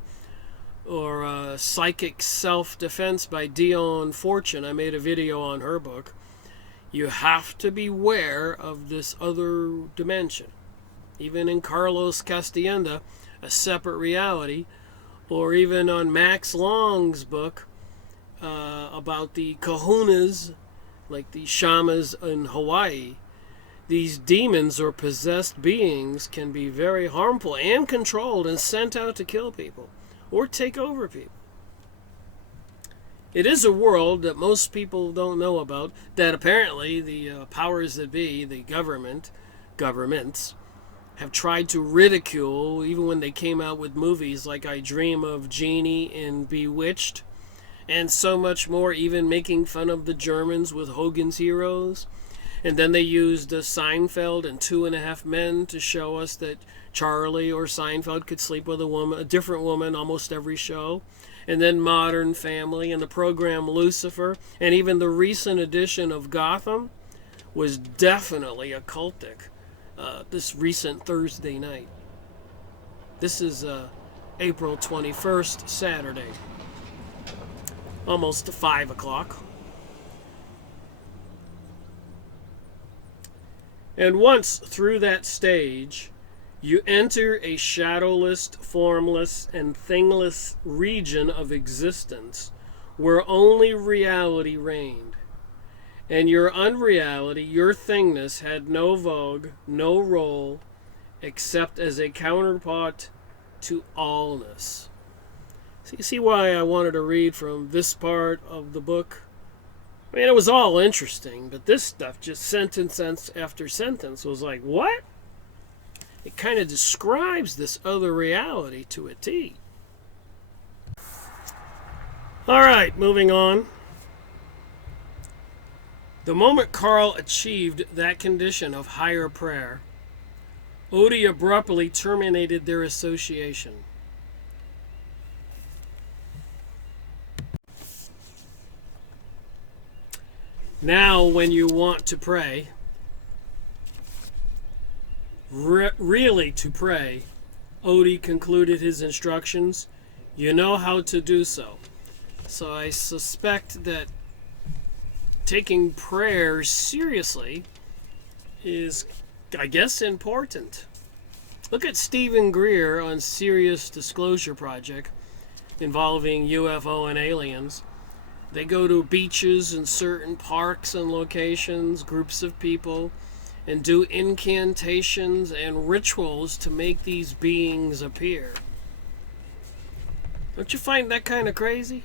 or Psychic Self-Defense by Dion Fortune, I made a video on her book, you have to beware of this other dimension. Even in Carlos Castaneda, A Separate Reality, or even on Max Long's book about the kahunas, like the shamas in Hawaii, these demons or possessed beings can be very harmful and controlled and sent out to kill people or take over people. It is a world that most people don't know about, that apparently the powers that be, the governments, have tried to ridicule, even when they came out with movies like I Dream of Jeannie and Bewitched, and so much more, even making fun of the Germans with Hogan's Heroes. And then they used Seinfeld and 2.5 Men to show us that Charlie or Seinfeld could sleep with a different woman almost every show. And then Modern Family and the program Lucifer, and even the recent edition of Gotham was definitely occultic. This recent Thursday night. This is April 21st, Saturday. Almost 5 o'clock. And once through that stage, you enter a shadowless, formless, and thingless region of existence where only reality reigned. And your unreality, your thingness, had no vogue, no role, except as a counterpart to allness. So you see why I wanted to read from this part of the book? I mean, it was all interesting, but this stuff, just sentence after sentence, was like, what? It kind of describes this other reality to a T. All right, moving on. The moment Carl achieved that condition of higher prayer, Odie abruptly terminated their association. Now, when you want to pray, really to pray, Odie concluded his instructions. You know how to do so. So I suspect that taking prayer seriously is, I guess, important. Look at Stephen Greer on Serious Disclosure Project involving UFO and aliens. They go to beaches and certain parks and locations, groups of people, and do incantations and rituals to make these beings appear. Don't you find that kind of crazy?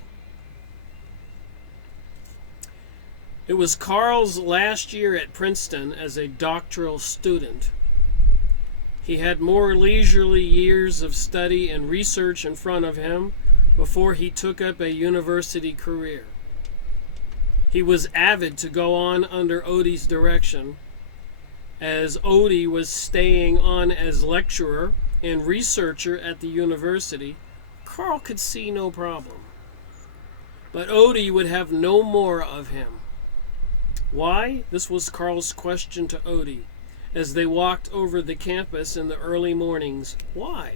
It was Carl's last year at Princeton as a doctoral student. He had more leisurely years of study and research in front of him before he took up a university career. He was avid to go on under Odie's direction, as Odie was staying on as lecturer and researcher at the university, Carl could see no problem. But Odie would have no more of him. Why? This was Carl's question to Odie as they walked over the campus in the early mornings. Why?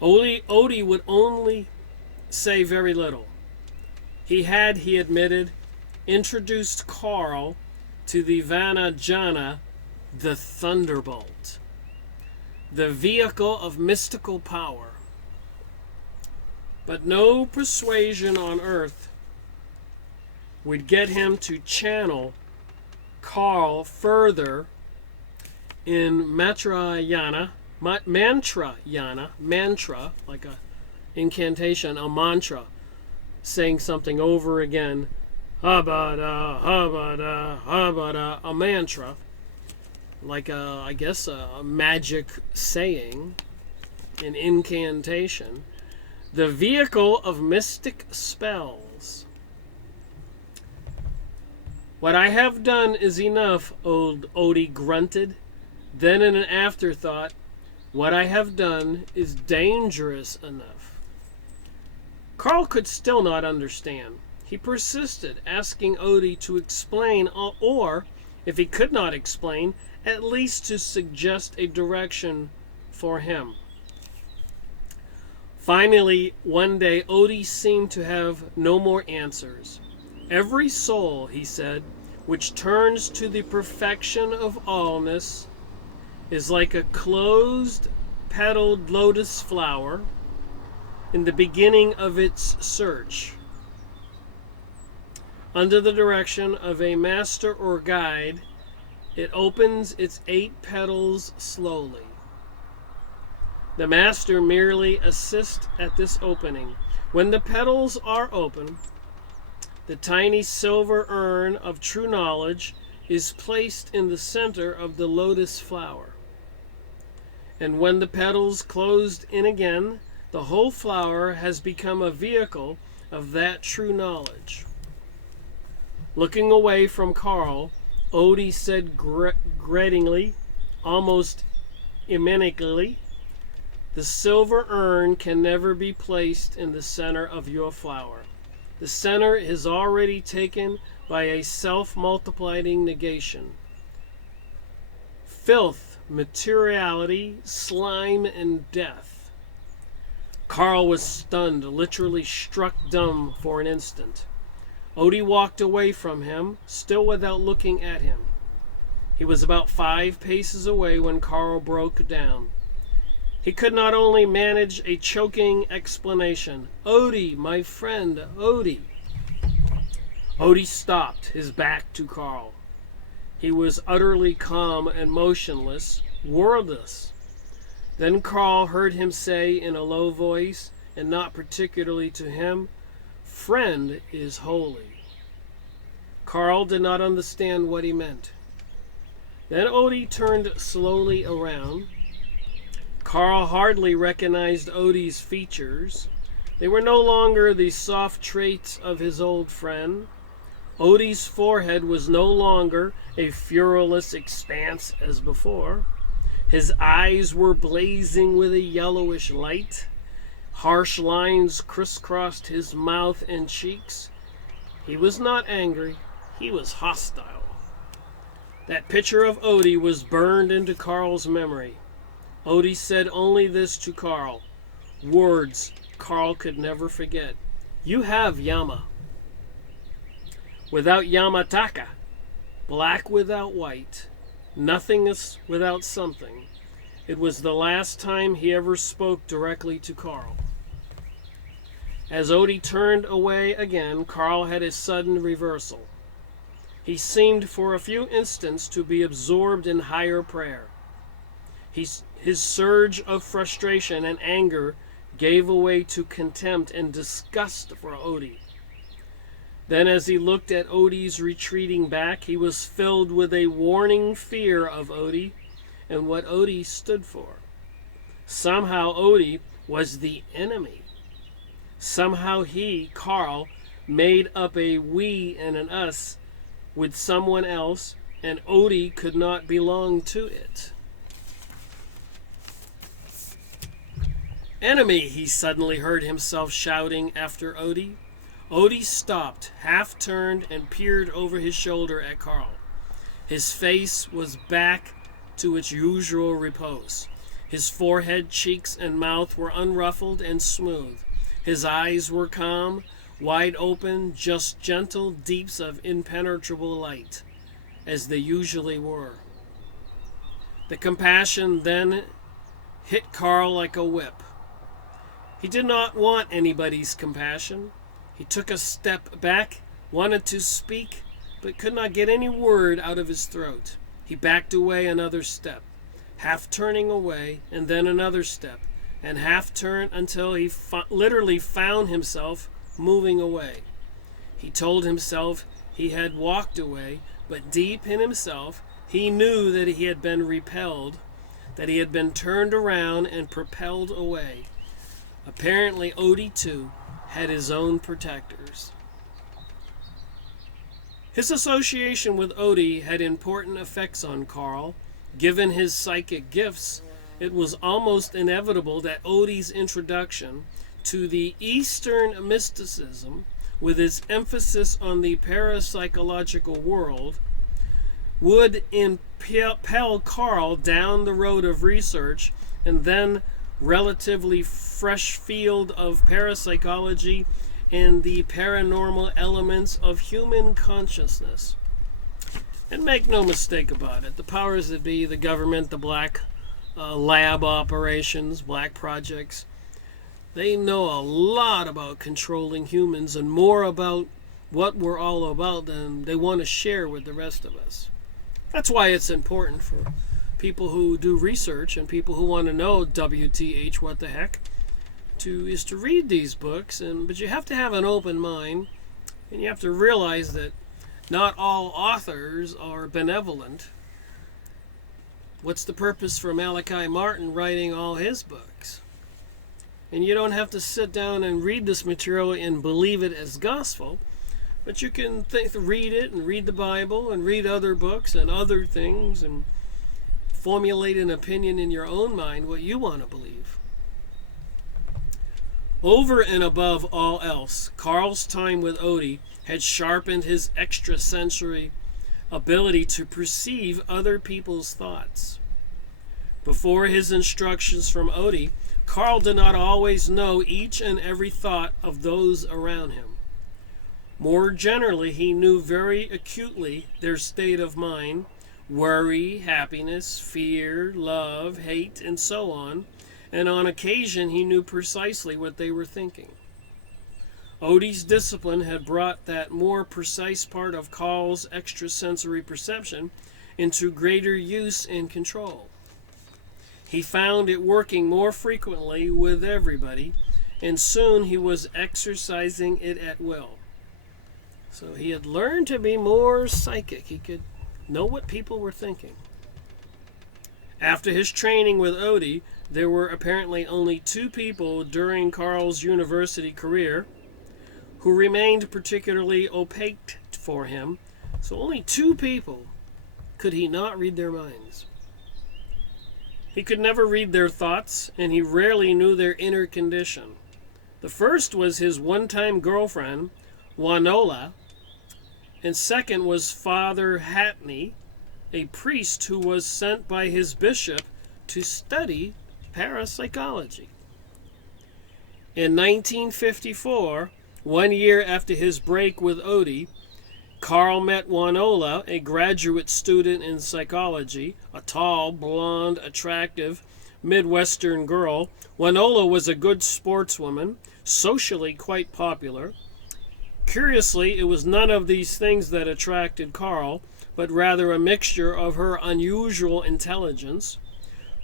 Odie would only say very little. He admitted, introduced Carl to the Vana Jana, the Thunderbolt, the vehicle of mystical power. But no persuasion on earth would get him to channel Carl further in mantra, like a incantation, a mantra, saying something over again, habada, habada, habada, a mantra, like I guess a magic saying, an incantation, the vehicle of mystic spells. What I have done is enough, old Odie grunted. Then in an afterthought, what I have done is dangerous enough. Carl could still not understand. He persisted, asking Odie to explain, or, if he could not explain, at least to suggest a direction for him. Finally, one day, Odie seemed to have no more answers. Every soul, he said, which turns to the perfection of allness is like a closed-petaled lotus flower in the beginning of its search. Under the direction of a master or guide, it opens its 8 petals slowly. The master merely assists at this opening. When the petals are open, the tiny silver urn of true knowledge is placed in the center of the lotus flower. And when the petals closed in again, the whole flower has become a vehicle of that true knowledge. Looking away from Carl, Odie said gratingly, almost immediately, the silver urn can never be placed in the center of your flower. The center is already taken by a self-multiplying negation. Filth, materiality, slime, and death. Carl was stunned, literally struck dumb for an instant. Odie walked away from him, still without looking at him. He was about 5 paces away when Carl broke down. He could not only manage a choking explanation. Odie, my friend, Odie. Odie stopped, his back to Carl. He was utterly calm and motionless, wordless. Then Carl heard him say in a low voice, and not particularly to him, "Friend is holy." Carl did not understand what he meant. Then Odie turned slowly around. Carl hardly recognized Odie's features. They were no longer the soft traits of his old friend. Odie's forehead was no longer a furulous expanse as before. His eyes were blazing with a yellowish light. Harsh lines crisscrossed his mouth and cheeks. He was not angry. He was hostile. That picture of Odie was burned into Carl's memory. Odie said only this to Carl, words Carl could never forget. You have Yama. Without Yamataka, black without white, nothingness without something. It was the last time he ever spoke directly to Carl. As Odie turned away again, Carl had a sudden reversal. He seemed for a few instants to be absorbed in higher prayer. His surge of frustration and anger gave way to contempt and disgust for Odie. Then as he looked at Odie's retreating back, he was filled with a warning fear of Odie and what Odie stood for. Somehow Odie was the enemy. Somehow he, Carl, made up a we and an us with someone else and Odie could not belong to it. "Enemy," he suddenly heard himself shouting after Odie. Odie stopped, half-turned, and peered over his shoulder at Carl. His face was back to its usual repose. His forehead, cheeks, and mouth were unruffled and smooth. His eyes were calm, wide open, just gentle deeps of impenetrable light, as they usually were. The compassion then hit Carl like a whip. He did not want anybody's compassion. He took a step back, wanted to speak, but could not get any word out of his throat. He backed away another step, half turning away, and then another step, and half turned until he literally found himself moving away. He told himself he had walked away, but deep in himself he knew that he had been repelled, that he had been turned around and propelled away. Apparently Odie, too, had his own protectors. His association with Odie had important effects on Carl. Given his psychic gifts, it was almost inevitable that Odie's introduction to the Eastern mysticism, with its emphasis on the parapsychological world, would impel Carl down the road of research and then relatively fresh field of parapsychology and the paranormal elements of human consciousness. And make no mistake about it, the powers that be, the government, the black lab operations, black projects, they know a lot about controlling humans and more about what we're all about than they want to share with the rest of us. That's why it's important for people who do research and people who want to know WTH, what the heck, is to read these books. But you have to have an open mind, and you have to realize that not all authors are benevolent. What's the purpose for Malachi Martin writing all his books? And you don't have to sit down and read this material and believe it as gospel, but you can read it and read the Bible and read other books and other things and formulate an opinion in your own mind what you want to believe. Over and above all else, Carl's time with Odie had sharpened his extrasensory ability to perceive other people's thoughts. Before his instructions from Odie, Carl did not always know each and every thought of those around him. More generally, he knew very acutely their state of mind, worry, happiness, fear, love, hate, and so on, and on occasion he knew precisely what they were thinking. Odie's discipline had brought that more precise part of Carl's extrasensory perception into greater use and control. He found it working more frequently with everybody, and soon he was exercising it at will. So he had learned to be more psychic. He could know what people were thinking. After his training with Odie, there were apparently only 2 people during Carl's university career who remained particularly opaque for him. So only 2 people could he not read their minds. He could never read their thoughts, and he rarely knew their inner condition. The first was his one-time girlfriend, Wanola, and second was Father Hatney, a priest who was sent by his bishop to study parapsychology. In 1954, 1 year after his break with Odie, Carl met Wanola, a graduate student in psychology, a tall, blonde, attractive Midwestern girl. Wanola was a good sportswoman, socially quite popular. Curiously, it was none of these things that attracted Carl, but rather a mixture of her unusual intelligence,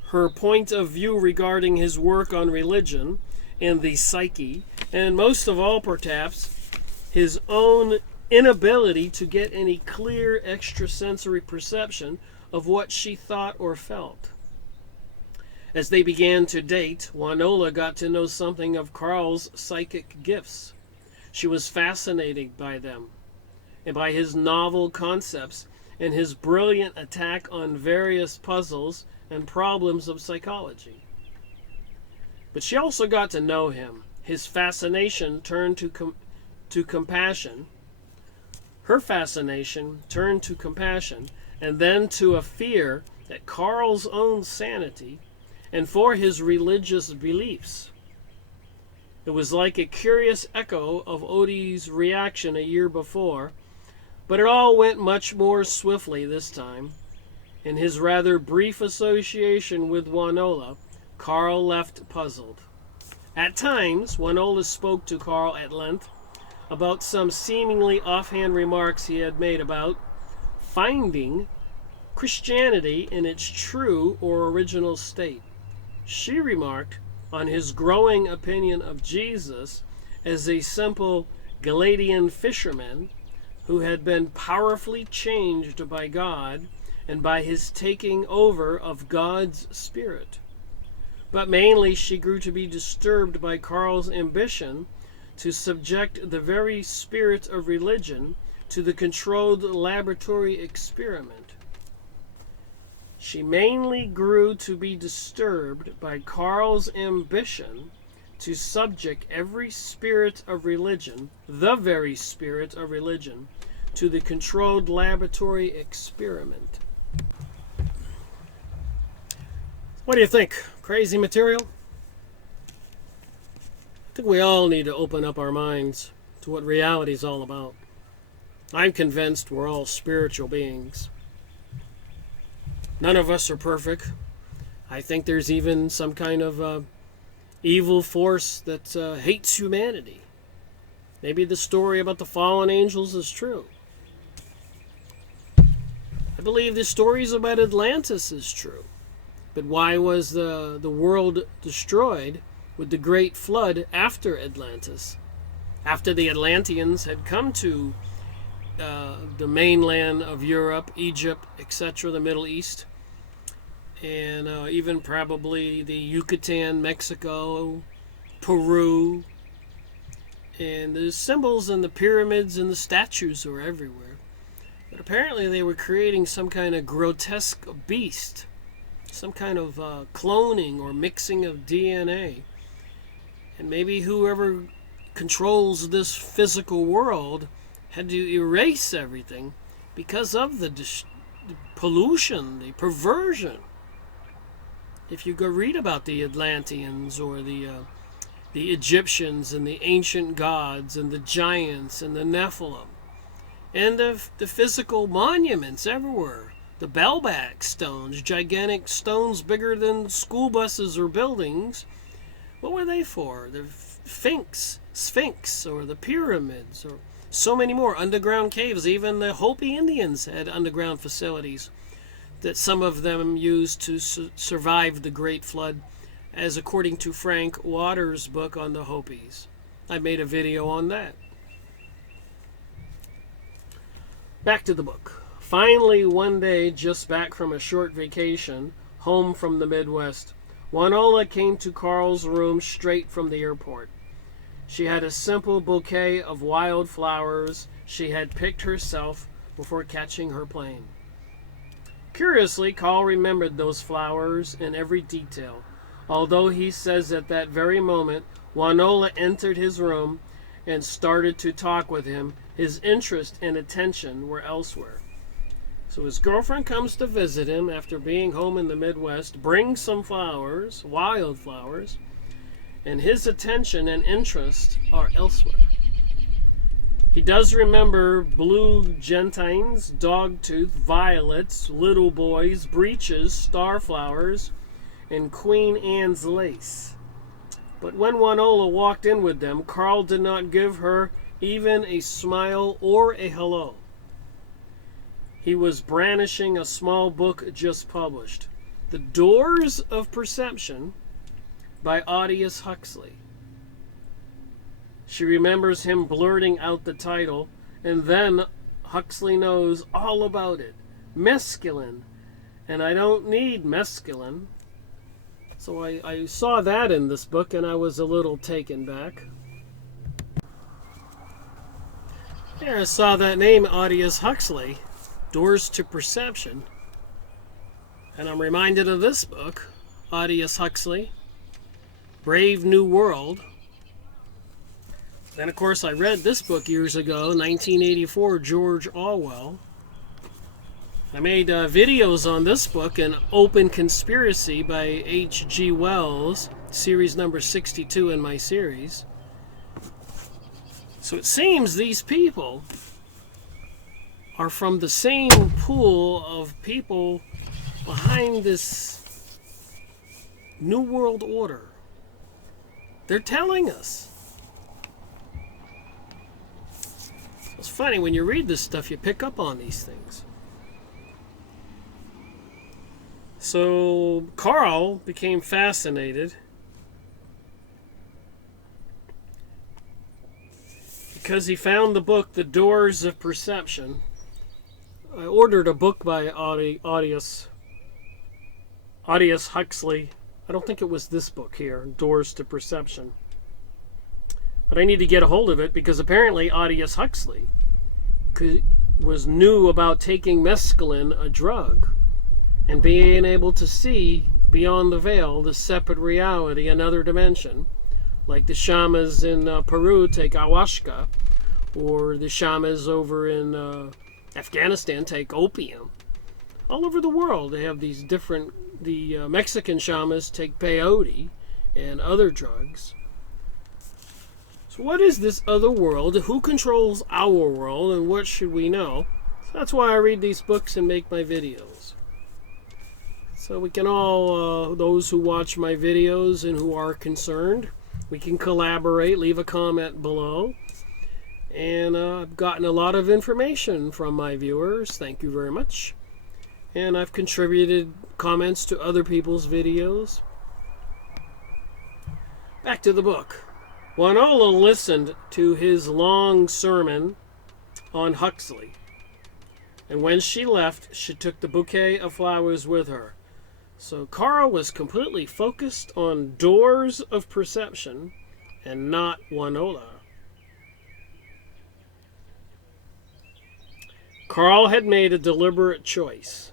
her point of view regarding his work on religion and the psyche, and most of all, perhaps, his own inability to get any clear extrasensory perception of what she thought or felt. As they began to date, Wanola got to know something of Carl's psychic gifts. She was fascinated by them and by his novel concepts and his brilliant attack on various puzzles and problems of psychology. But she also got to know him. His fascination turned to compassion. Her fascination turned to compassion, and then to a fear at Carl's own sanity and for his religious beliefs. It was like a curious echo of Odie's reaction a year before, but it all went much more swiftly this time. In his rather brief association with Juanola, Carl left puzzled. At times, Juanola spoke to Carl at length about some seemingly offhand remarks he had made about finding Christianity in its true or original state. She remarked on his growing opinion of Jesus as a simple Galatian fisherman who had been powerfully changed by God and by his taking over of God's Spirit. But mainly she grew to be disturbed by Carl's ambition to subject the very spirit of religion to the controlled laboratory experiment. She mainly grew to be disturbed by Carl's ambition to subject every spirit of religion, the very spirit of religion, to the controlled laboratory experiment. What do you think? Crazy material? I think we all need to open up our minds to what reality is all about. I'm convinced we're all spiritual beings. None of us are perfect. I think there's even some kind of evil force that hates humanity. Maybe the story about the fallen angels is true. I believe the stories about Atlantis is true. But why was the world destroyed with the great flood after Atlantis? After the Atlanteans had come to the mainland of Europe, Egypt, etc., the Middle East, and even probably the Yucatan, Mexico, Peru, and the symbols and the pyramids and the statues were everywhere. But apparently they were creating some kind of grotesque beast, some kind of cloning or mixing of DNA. And maybe whoever controls this physical world had to erase everything because of the pollution, the perversion. If you go read about the Atlanteans or the Egyptians and the ancient gods and the giants and the Nephilim and the physical monuments everywhere, the Bellback stones, gigantic stones bigger than school buses or buildings, what were they for? The Sphinx or the pyramids or so many more underground caves. Even the Hopi Indians had underground facilities that some of them used to survive the Great Flood, as according to Frank Waters' book on the Hopis. I made a video on that. Back to the book. Finally, one day, just back from a short vacation, home from the Midwest, Juanola came to Carl's room straight from the airport. She had a simple bouquet of wild flowers she had picked herself before catching her plane. Curiously, Carl remembered those flowers in every detail, although he says at that very moment Juanola entered his room and started to talk with him. His interest and attention were elsewhere. So his girlfriend comes to visit him after being home in the Midwest, brings some flowers, wild flowers, and his attention and interest are elsewhere. He does remember blue gentians, dogtooth, violets, little boys, breeches, starflowers, and Queen Anne's lace. But when Juanola walked in with them, Carl did not give her even a smile or a hello. He was brandishing a small book just published, The Doors of Perception by Aldous Huxley. She remembers him blurting out the title, and then Huxley knows all about it. Mescaline. And I don't need mescaline. So I saw that in this book, and I was a little taken back. Yeah, I saw that name, Aldous Huxley. Doors to Perception. And I'm reminded of this book, Aldous Huxley, Brave New World. Then, of course, I read this book years ago, 1984, George Orwell. I made videos on this book, An Open Conspiracy by H.G. Wells, series number 62 in my series. So it seems these people are from the same pool of people behind this New World Order. They're telling us. It's funny, when you read this stuff, you pick up on these things. So Carl became fascinated because he found the book, The Doors of Perception. I ordered a book by Aldous Huxley. I don't think it was this book here, Doors to Perception. But I need to get a hold of it because apparently Aldous Huxley knew about taking mescaline, a drug, and being able to see beyond the veil, the separate reality, another dimension. Like the shamans in Peru take ayahuasca, or the shamans over in Afghanistan take opium. All over the world they have these different, the Mexican shamans take peyote and other drugs. So what is this other world? Who controls our world, and what should we know? So that's why I read these books and make my videos. So we can all, those who watch my videos and who are concerned, we can collaborate, leave a comment below. And I've gotten a lot of information from my viewers. Thank you very much. And I've contributed comments to other people's videos. Back to the book. Wanola listened to his long sermon on Huxley. And when she left, she took the bouquet of flowers with her. So Carl was completely focused on Doors of Perception and not Wanola. Carl had made a deliberate choice.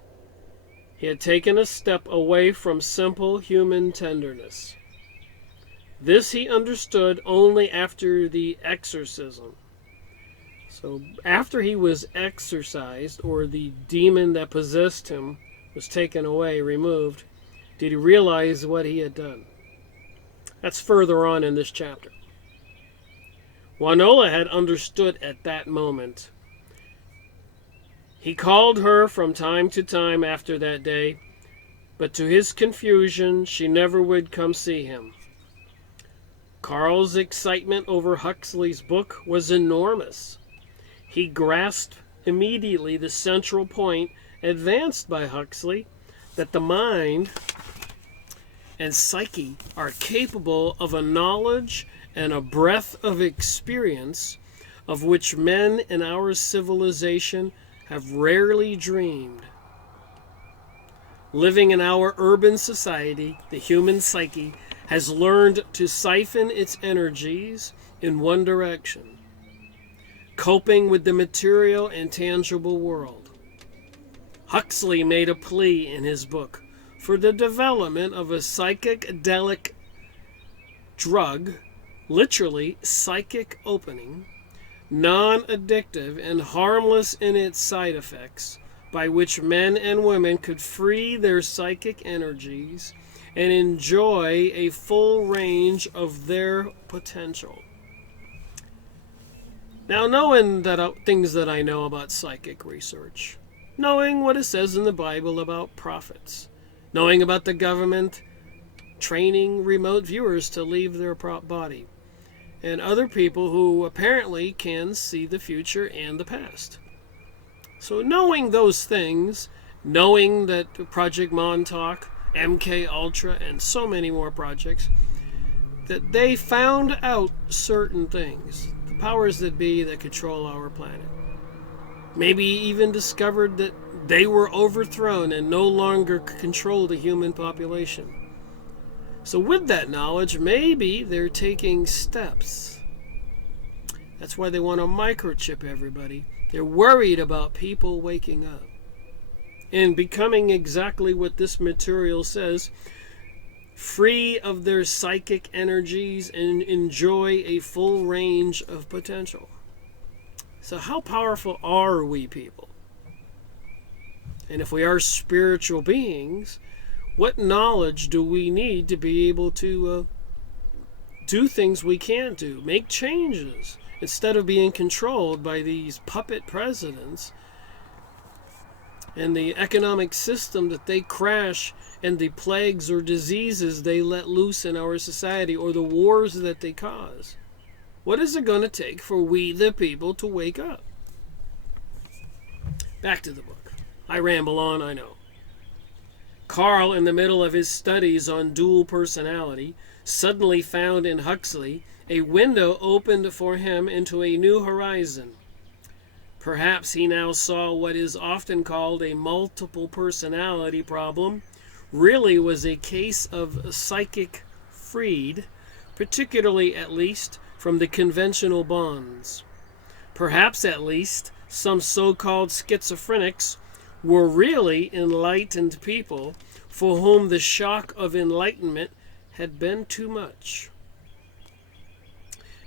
He had taken a step away from simple human tenderness. This he understood only after the exorcism. So after he was exorcised, or the demon that possessed him was taken away, removed, did he realize what he had done. That's further on in this chapter. Wanola had understood at that moment. He called her from time to time after that day, but to his confusion, she never would come see him. Carl's excitement over Huxley's book was enormous. He grasped immediately the central point advanced by Huxley, that the mind and psyche are capable of a knowledge and a breadth of experience of which men in our civilization have rarely dreamed. Living in our urban society, the human psyche has learned to siphon its energies in one direction, coping with the material and tangible world. Huxley made a plea in his book for the development of a psychedelic drug, literally psychic opening, non-addictive and harmless in its side effects, by which men and women could free their psychic energies and enjoy a full range of their potential. Now, knowing that things that I know about psychic research, knowing what it says in the Bible about prophets, knowing about the government training remote viewers to leave their body, and other people who apparently can see the future and the past. So knowing those things, knowing that Project Montauk, MK Ultra, and so many more projects, that they found out certain things, the powers that be that control our planet. Maybe even discovered that they were overthrown and no longer control the human population. So with that knowledge, maybe they're taking steps. That's why they want to microchip everybody. They're worried about people waking up. and becoming exactly what this material says, free of their psychic energies and enjoy a full range of potential. So how powerful are we people? And if we are spiritual beings, what knowledge do we need to be able to do things we can't do, make changes, instead of being controlled by these puppet presidents and the economic system that they crash and the plagues or diseases they let loose in our society or the wars that they cause? What is it going to take for we the people to wake up? Back to the book. I ramble on, I know. Carl, in the middle of his studies on dual personality, suddenly found in Huxley a window opened for him into a new horizon. Perhaps he now saw what is often called a multiple personality problem really was a case of psychic freed, particularly at least from the conventional bonds. Perhaps at least some so-called schizophrenics were really enlightened people for whom the shock of enlightenment had been too much.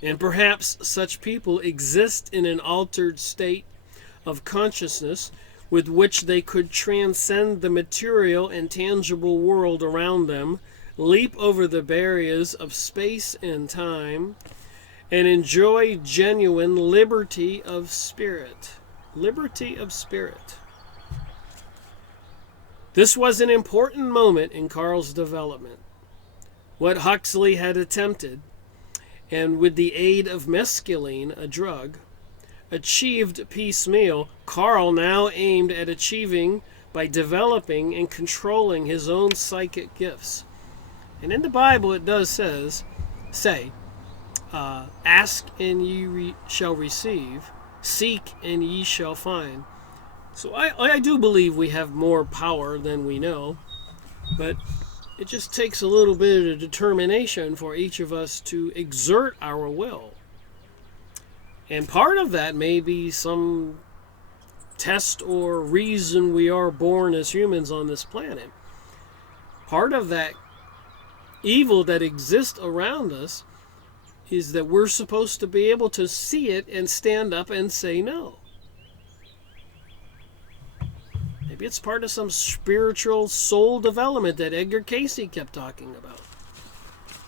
And perhaps such people exist in an altered state of consciousness with which they could transcend the material and tangible world around them, leap over the barriers of space and time, and enjoy genuine liberty of spirit. Liberty of spirit. This was an important moment in Carl's development. What Huxley had attempted, and with the aid of mescaline, a drug, achieved piecemeal, Carl now aimed at achieving by developing and controlling his own psychic gifts. And in the Bible it does say, ask and ye shall receive, seek and ye shall find. So I do believe we have more power than we know, but it just takes a little bit of determination for each of us to exert our will. And part of that may be some test or reason we are born as humans on this planet. Part of that evil that exists around us is that we're supposed to be able to see it and stand up and say no. Maybe it's part of some spiritual soul development that Edgar Cayce kept talking about.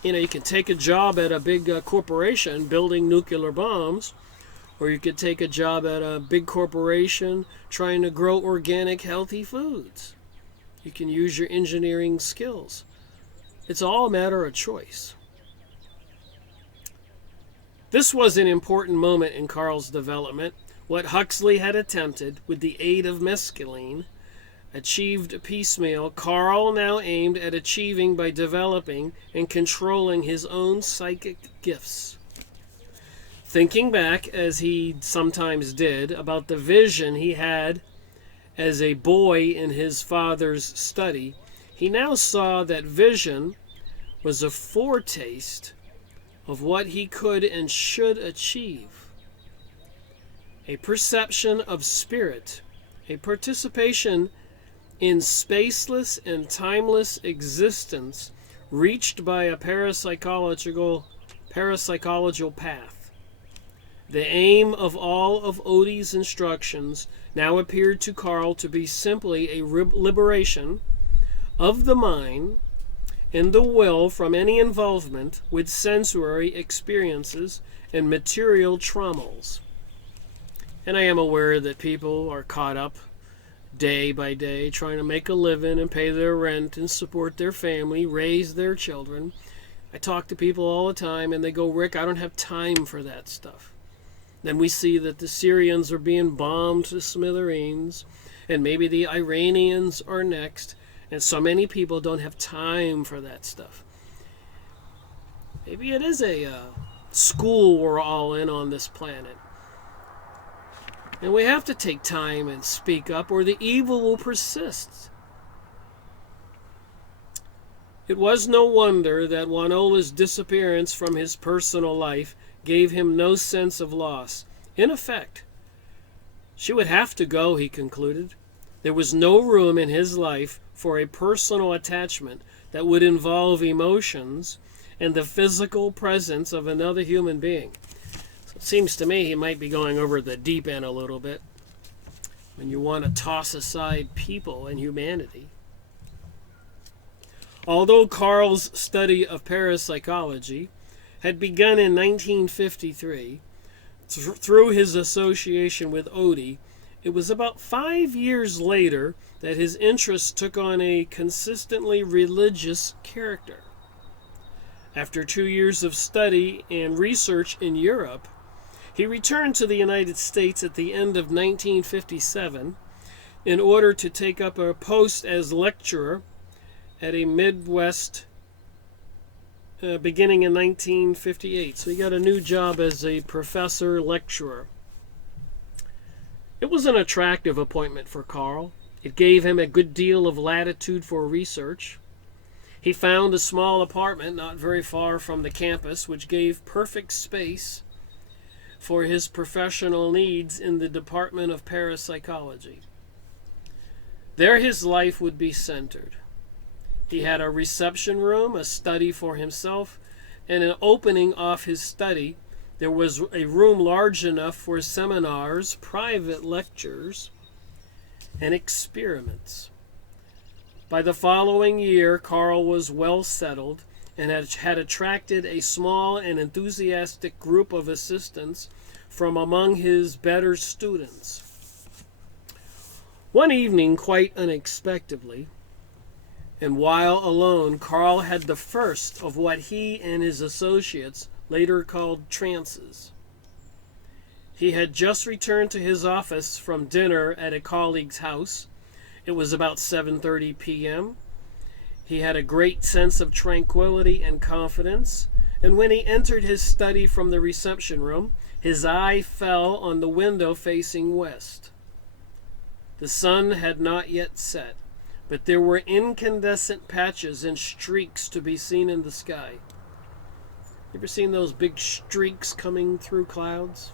You know, you can take a job at a big corporation building nuclear bombs, or you could take a job at a big corporation trying to grow organic, healthy foods. You can use your engineering skills. It's all a matter of choice. This was an important moment in Carl's development. What Huxley had attempted, with the aid of mescaline, achieved piecemeal, Carl now aimed at achieving by developing and controlling his own psychic gifts. Thinking back, as he sometimes did, about the vision he had as a boy in his father's study, he now saw that vision was a foretaste of what he could and should achieve. A perception of spirit, a participation in spaceless and timeless existence reached by a parapsychological path. The aim of all of Odie's instructions now appeared to Carl to be simply a liberation of the mind and the will from any involvement with sensory experiences and material traumas. And I am aware that people are caught up day by day trying to make a living and pay their rent and support their family, raise their children. I talk to people all the time and they go, Rick, I don't have time for that stuff. Then we see that the Syrians are being bombed to smithereens, and maybe the Iranians are next, and so many people don't have time for that stuff. Maybe it is a school we're all in on this planet. And we have to take time and speak up, or the evil will persist. It was no wonder that Juanola's disappearance from his personal life gave him no sense of loss. In effect, she would have to go, he concluded. There was no room in his life for a personal attachment that would involve emotions and the physical presence of another human being. So it seems to me he might be going over the deep end a little bit when you want to toss aside people and humanity. Although Carl's study of parapsychology had begun in 1953 through his association with Odie, it was about 5 years later that his interest took on a consistently religious character. After 2 years of study and research in Europe, he returned to the United States at the end of 1957 in order to take up a post as lecturer at a Midwest beginning in 1958. So he got a new job as a professor lecturer. It was an attractive appointment for Carl. It gave him a good deal of latitude for research. He found a small apartment not very far from the campus, which gave perfect space for his professional needs in the Department of Parapsychology. There his life would be centered. He had a reception room, a study for himself, and an opening off his study. There was a room large enough for seminars, private lectures, and experiments. By the following year, Carl was well settled and had attracted a small and enthusiastic group of assistants from among his better students. One evening, quite unexpectedly, and while alone, Carl had the first of what he and his associates later called trances. He had just returned to his office from dinner at a colleague's house. It was about 7:30 p.m. He had a great sense of tranquility and confidence, and when he entered his study from the reception room, his eye fell on the window facing west. The sun had not yet set, but there were incandescent patches and streaks to be seen in the sky. You ever seen those big streaks coming through clouds?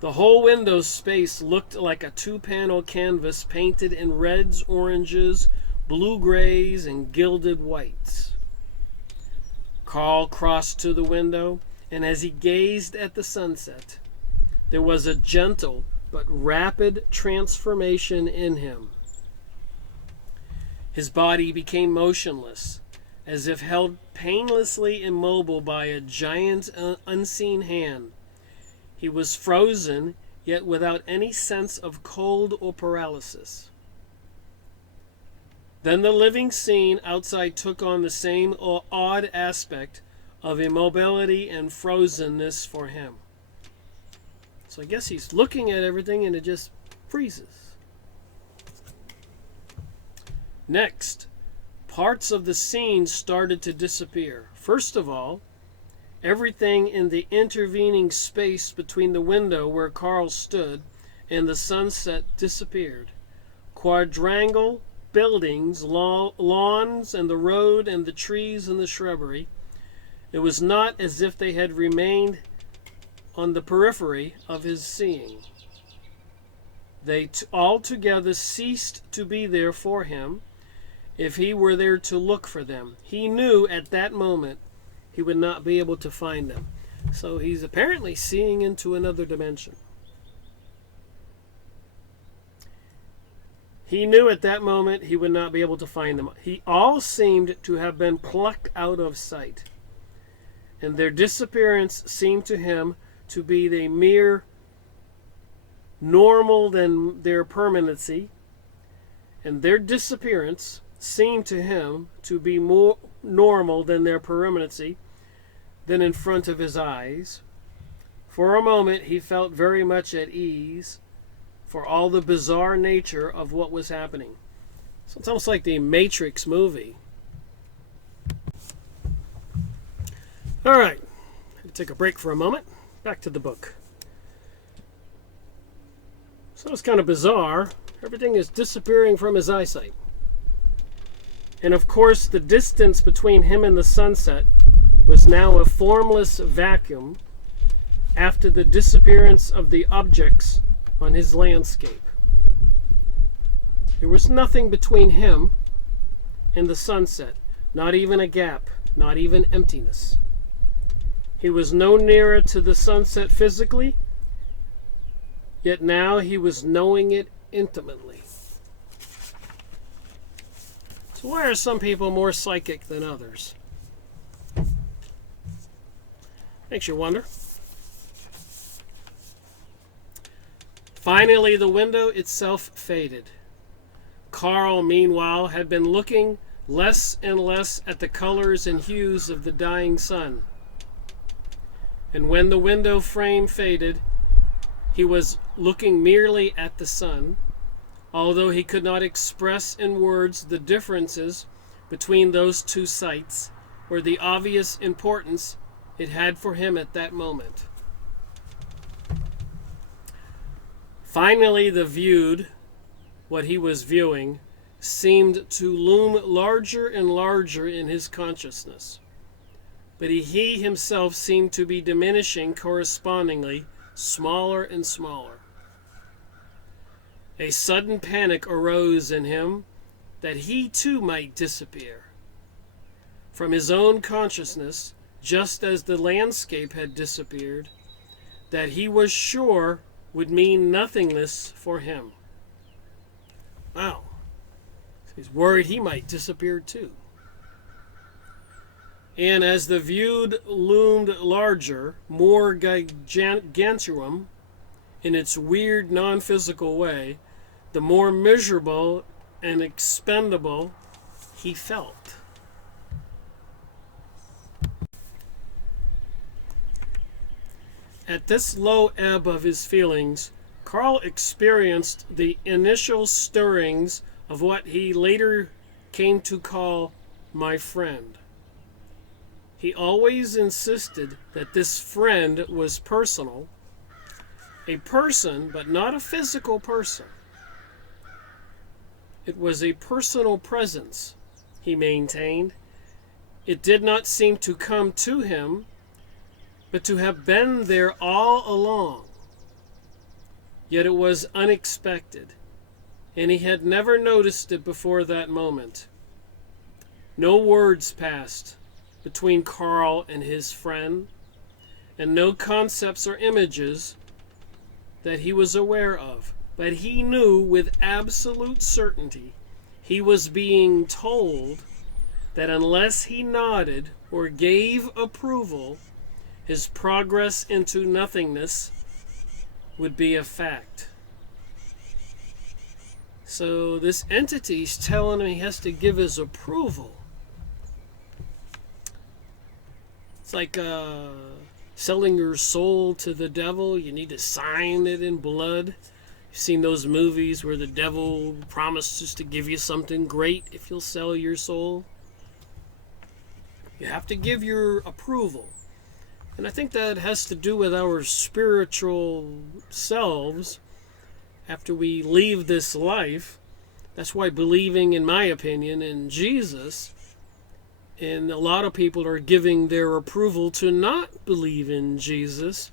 The whole window space looked like a two-panel canvas painted in reds, oranges, blue-grays, and gilded whites. Carl crossed to the window, and as he gazed at the sunset, there was a gentle but rapid transformation in him. His body became motionless, as if held painlessly immobile by a giant unseen hand. He was frozen, yet without any sense of cold or paralysis. Then the living scene outside took on the same odd aspect of immobility and frozenness for him. So I guess he's looking at everything and it just freezes. Next, parts of the scene started to disappear. First of all, everything in the intervening space between the window where Carl stood and the sunset disappeared. Quadrangle buildings, lawns, and the road and the trees and the shrubbery. It was not as if they had remained on the periphery of his seeing. They altogether ceased to be there for him if he were there to look for them. He knew at that moment he would not be able to find them. So he's apparently seeing into another dimension. He knew at that moment he would not be able to find them. He all seemed to have been plucked out of sight, and their disappearance seemed to him to be the mere normal than their permanency, and their disappearance seemed to him to be more normal than their permanency than in front of his eyes. For a moment he felt very much at ease for all the bizarre nature of what was happening. So it's almost like the Matrix movie. All right, take a break for a moment. Back to the book. So it's kind of bizarre. Everything is disappearing from his eyesight. And of course, the distance between him and the sunset was now a formless vacuum after the disappearance of the objects on his landscape. There was nothing between him and the sunset, not even a gap, not even emptiness. He was no nearer to the sunset physically, yet now he was knowing it intimately. So why are some people more psychic than others? Makes you wonder. Finally, the window itself faded. Carl, meanwhile, had been looking less and less at the colors and hues of the dying sun. And when the window frame faded, he was looking merely at the sun, although he could not express in words the differences between those two sights or the obvious importance it had for him at that moment. Finally, what he was viewing, seemed to loom larger and larger in his consciousness. But he himself seemed to be diminishing correspondingly, smaller and smaller. A sudden panic arose in him that he too might disappear from his own consciousness, just as the landscape had disappeared, that he was sure would mean nothingness for him. Wow. He's worried he might disappear too. And as the view loomed larger, more gargantuan in its weird non-physical way, the more miserable and expendable he felt. At this low ebb of his feelings, Carl experienced the initial stirrings of what he later came to call my friend. He always insisted that this friend was personal, a person, but not a physical person. It was a personal presence, he maintained. It did not seem to come to him, but to have been there all along. Yet it was unexpected, and he had never noticed it before that moment. No words passed between Carl and his friend, and no concepts or images that he was aware of. But he knew with absolute certainty he was being told that unless he nodded or gave approval, his progress into nothingness would be a fact. So this entity's telling him he has to give his approval. It's like selling your soul to the devil. You need to sign it in blood. You've seen those movies where the devil promises to give you something great if you'll sell your soul. You have to give your approval. And I think that has to do with our spiritual selves after we leave this life. That's why believing, in my opinion, in Jesus, and a lot of people are giving their approval to not believe in Jesus.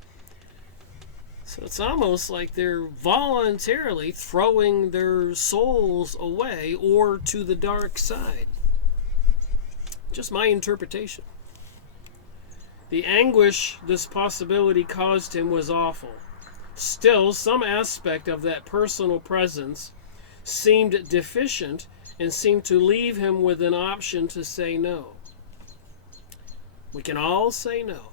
So it's almost like they're voluntarily throwing their souls away or to the dark side. Just my interpretation. The anguish this possibility caused him was awful. Still, some aspect of that personal presence seemed deficient and seemed to leave him with an option to say no. We can all say no.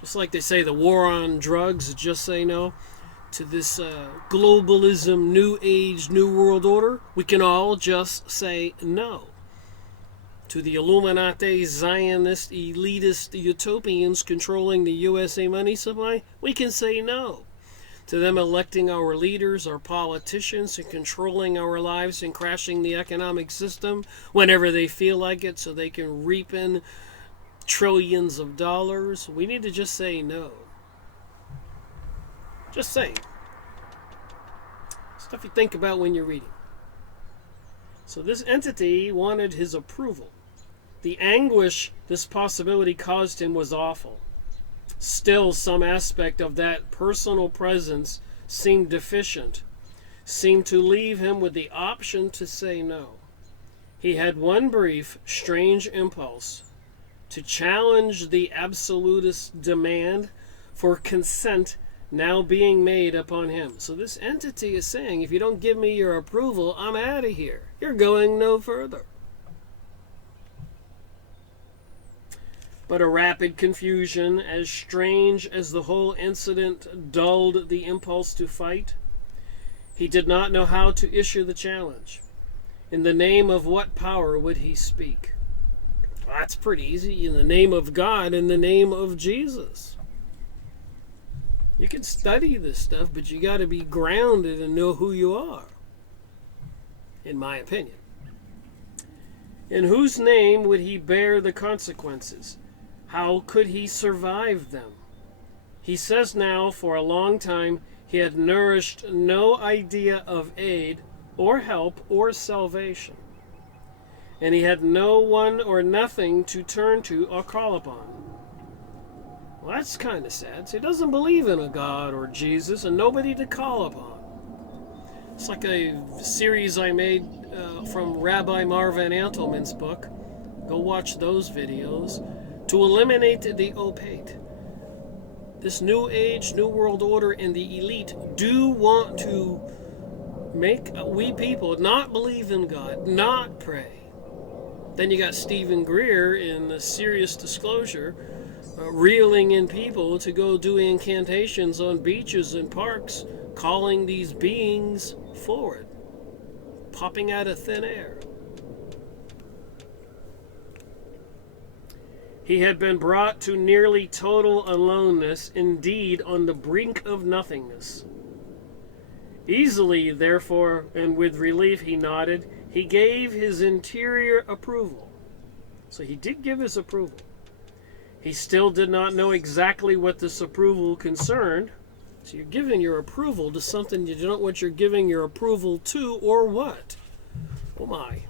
Just like they say the war on drugs, just say no. To this globalism, new age, new world order, we can all just say no. To the Illuminati, Zionist, elitist utopians controlling the USA money supply, we can say no. To them electing our leaders, our politicians, and controlling our lives and crashing the economic system whenever they feel like it so they can reap in trillions of dollars, we need to just say no. Just say. Stuff you think about when you're reading. So this entity wanted his approval. The anguish this possibility caused him was awful. Still, some aspect of that personal presence seemed deficient, seemed to leave him with the option to say no. He had one brief, strange impulse to challenge the absolutist demand for consent now being made upon him. So this entity is saying, if you don't give me your approval, I'm out of here. You're going no further. But a rapid confusion, as strange as the whole incident, dulled the impulse to fight. He did not know how to issue the challenge. In the name of what power would he speak? Well, that's pretty easy. In the name of God, in the name of Jesus. You can study this stuff, but you got to be grounded and know who you are, in my opinion. In whose name would he bear the consequences? How could he survive them? He says now, for a long time, he had nourished no idea of aid or help or salvation. And he had no one or nothing to turn to or call upon. Well, that's kind of sad. So he doesn't believe in a God or Jesus and nobody to call upon. It's like a series I made from Rabbi Marvin Antelman's book. Go watch those videos. To eliminate the opaque. This new age, new world order, and the elite do want to make we people not believe in God, not pray. Then you got Stephen Greer in the Serious Disclosure, reeling in people to go do incantations on beaches and parks, calling these beings forward, popping out of thin air. He had been brought to nearly total aloneness, indeed on the brink of nothingness. Easily, therefore, and with relief he nodded, he gave his interior approval. So he did give his approval. He still did not know exactly what this approval concerned. So you're giving your approval to something you don't know what you're giving your approval to or what. Oh my.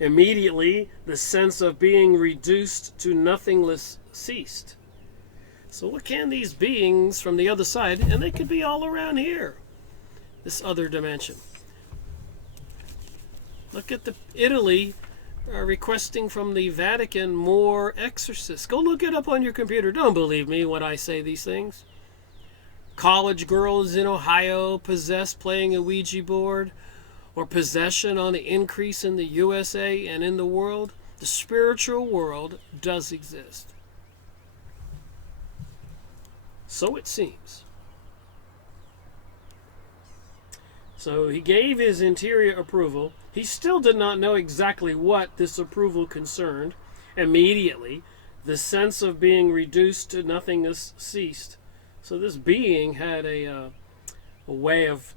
Immediately, the sense of being reduced to nothingness ceased. So what can these beings from the other side, and they could be all around here, this other dimension. Look at Italy requesting from the Vatican more exorcists. Go look it up on your computer. Don't believe me when I say these things. College girls in Ohio possessed playing a Ouija board, or possession on the increase in the USA and in the world. The spiritual world does exist. So it seems. So he gave his interior approval. He still did not know exactly what this approval concerned. Immediately, the sense of being reduced to nothingness ceased. So this being had a way of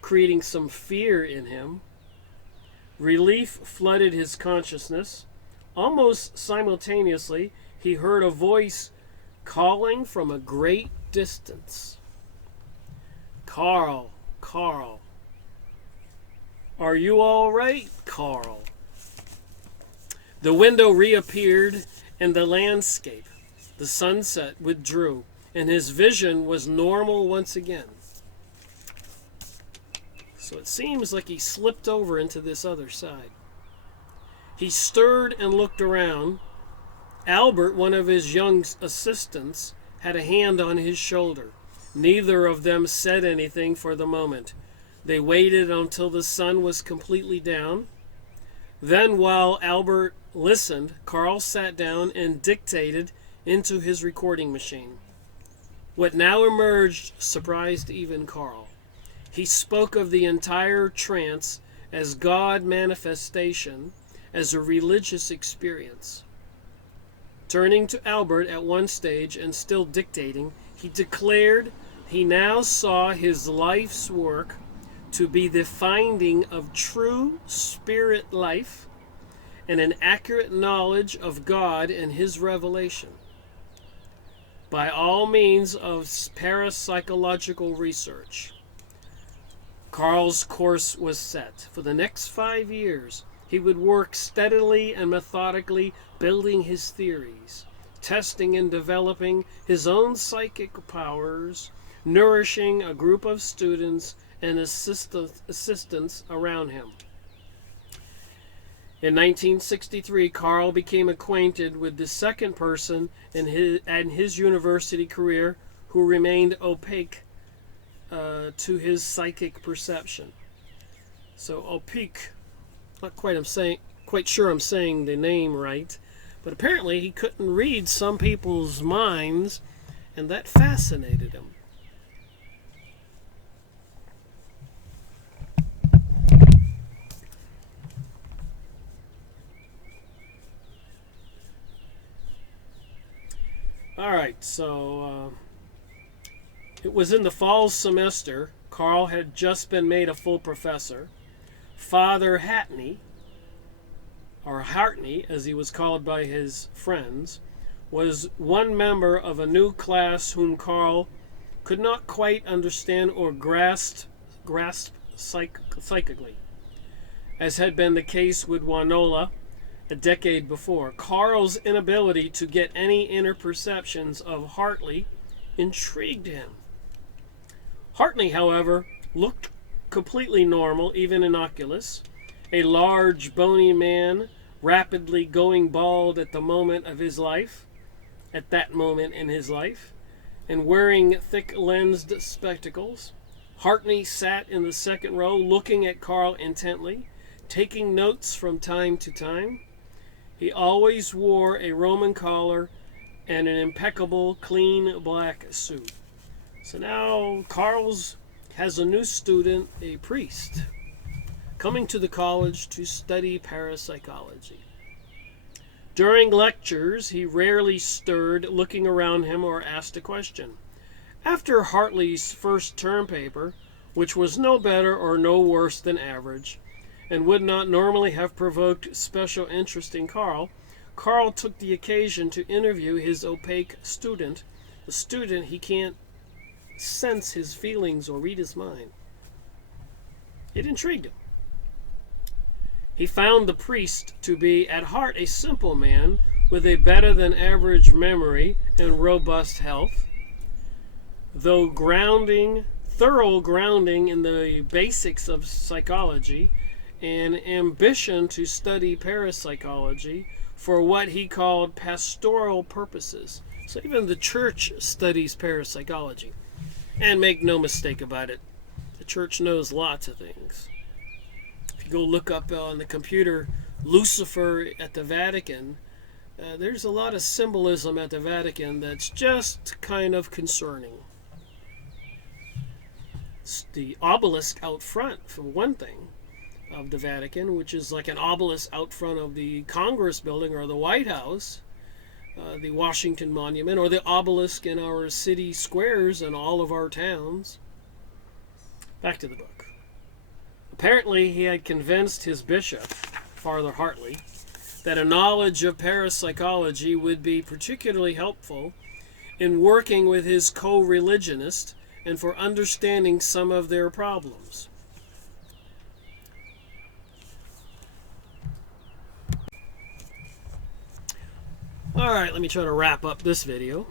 creating some fear in him. Relief flooded his consciousness. Almost simultaneously, he heard a voice calling from a great distance. Carl, Carl. Are you all right, Carl? The window reappeared and the landscape. The sunset withdrew, and his vision was normal once again. So it seems like he slipped over into this other side. He stirred and looked around. Albert, one of his young assistants, had a hand on his shoulder. Neither of them said anything for the moment. They waited until the sun was completely down. Then, while Albert listened, Carl sat down and dictated into his recording machine. What now emerged surprised even Carl. He spoke of the entire trance as God manifestation, as a religious experience. Turning to Albert at one stage and still dictating, he declared he now saw his life's work to be the finding of true spirit life and an accurate knowledge of God and his revelation. By all means of parapsychological research. Carl's course was set. For the next 5 years, he would work steadily and methodically building his theories, testing and developing his own psychic powers, nourishing a group of students and assistants around him. In 1963, Carl became acquainted with the second person in his university career who remained opaque to his psychic perception. So opaque, not quite sure I'm saying the name right, but apparently he couldn't read some people's minds, and that fascinated him. All right, so it was in the fall semester. Carl had just been made a full professor. Father Hartney, or Hartney as he was called by his friends, was one member of a new class whom Carl could not quite understand or grasp psychically, as had been the case with Wanola a decade before. Carl's inability to get any inner perceptions of Hartley intrigued him. Hartley, however, looked completely normal, even innocuous. A large, bony man, rapidly going bald at that moment in his life, and wearing thick-lensed spectacles. Hartley sat in the second row, looking at Carl intently, taking notes from time to time. He always wore a Roman collar and an impeccable, clean black suit. So now Carl's has a new student, a priest, coming to the college to study parapsychology. During lectures, he rarely stirred, looking around him, or asked a question. After Hartley's first term paper, which was no better or no worse than average, and would not normally have provoked special interest in Carl, Carl took the occasion to interview his opaque student, the student he can't sense his feelings or read his mind. It intrigued him. He found the priest to be at heart a simple man with a better than average memory and robust health, though thorough grounding in the basics of psychology, and ambition to study parapsychology for what he called pastoral purposes. So even the church studies parapsychology. And make no mistake about it, the church knows lots of things. If you go look up on the computer Lucifer at the Vatican, there's a lot of symbolism at the Vatican that's just kind of concerning. It's the obelisk out front, for one thing, of the Vatican, which is like an obelisk out front of the Congress building or the White House, the Washington Monument, or the obelisk in our city squares and all of our towns. Back to the book. Apparently, he had convinced his bishop, Father Hartley, that a knowledge of parapsychology would be particularly helpful in working with his co-religionist and for understanding some of their problems. Alright, let me try to wrap up this video.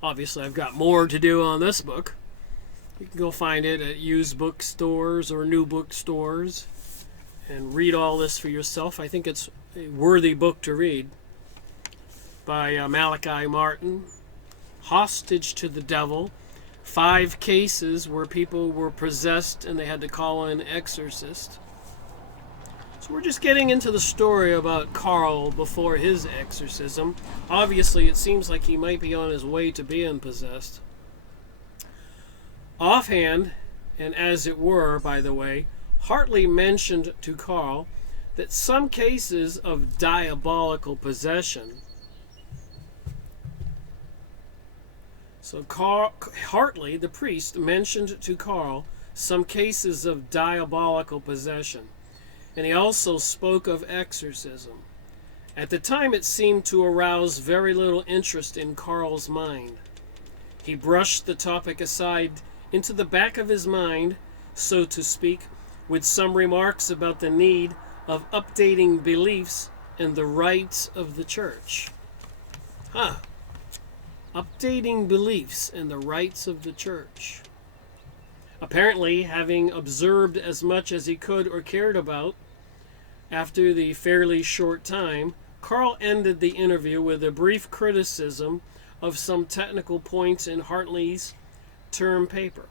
Obviously, I've got more to do on this book. You can go find it at used bookstores or new bookstores and read all this for yourself. I think it's a worthy book to read. By Malachi Martin. Hostage to the Devil. 5 cases where people were possessed and they had to call in an exorcist. So we're just getting into the story about Carl before his exorcism. Obviously, it seems like he might be on his way to being possessed. Offhand, and as it were, by the way, Hartley mentioned to Carl that some cases of diabolical possession. So Hartley, the priest, mentioned to Carl some cases of diabolical possession. And he also spoke of exorcism. At the time, it seemed to arouse very little interest in Carl's mind. He brushed the topic aside into the back of his mind, so to speak, with some remarks about the need of updating beliefs and the rites of the church. updating beliefs and the rites of the church. Apparently, having observed as much as he could or cared about, after the fairly short time, Carl ended the interview with a brief criticism of some technical points in Hartley's term paper.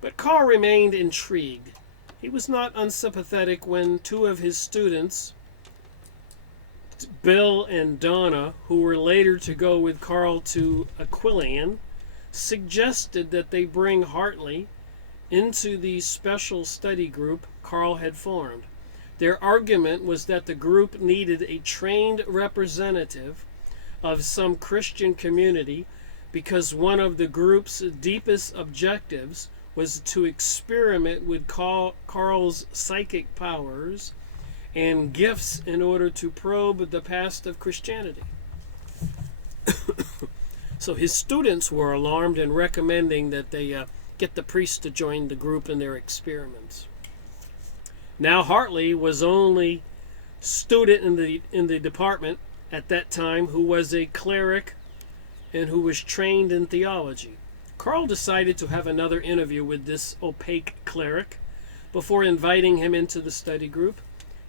But Carl remained intrigued. He was not unsympathetic when two of his students, Bill and Donna, who were later to go with Carl to Aquilon, suggested that they bring Hartley into the special study group Carl had formed. Their argument was that the group needed a trained representative of some Christian community because one of the group's deepest objectives was to experiment with Carl's psychic powers and gifts in order to probe the past of Christianity. So his students were alarmed and recommending that they get the priest to join the group in their experiments. Now Hartley was only student in the department at that time who was a cleric and who was trained in theology. Carl decided to have another interview with this opaque cleric before inviting him into the study group.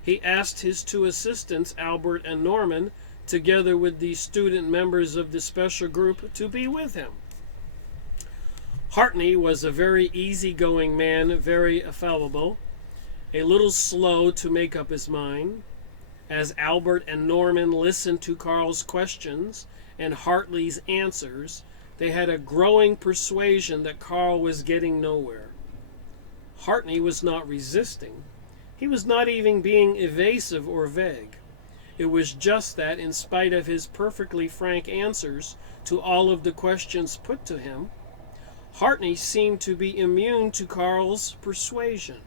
He asked his two assistants, Albert and Norman, together with the student members of the special group, to be with him. Hartley was a very easygoing man, very affable, a little slow to make up his mind. As Albert and Norman listened to Carl's questions and Hartley's answers, they had a growing persuasion that Carl was getting nowhere. Hartley was not resisting. He was not even being evasive or vague. It was just that, in spite of his perfectly frank answers to all of the questions put to him, Hartley seemed to be immune to Carl's persuasion.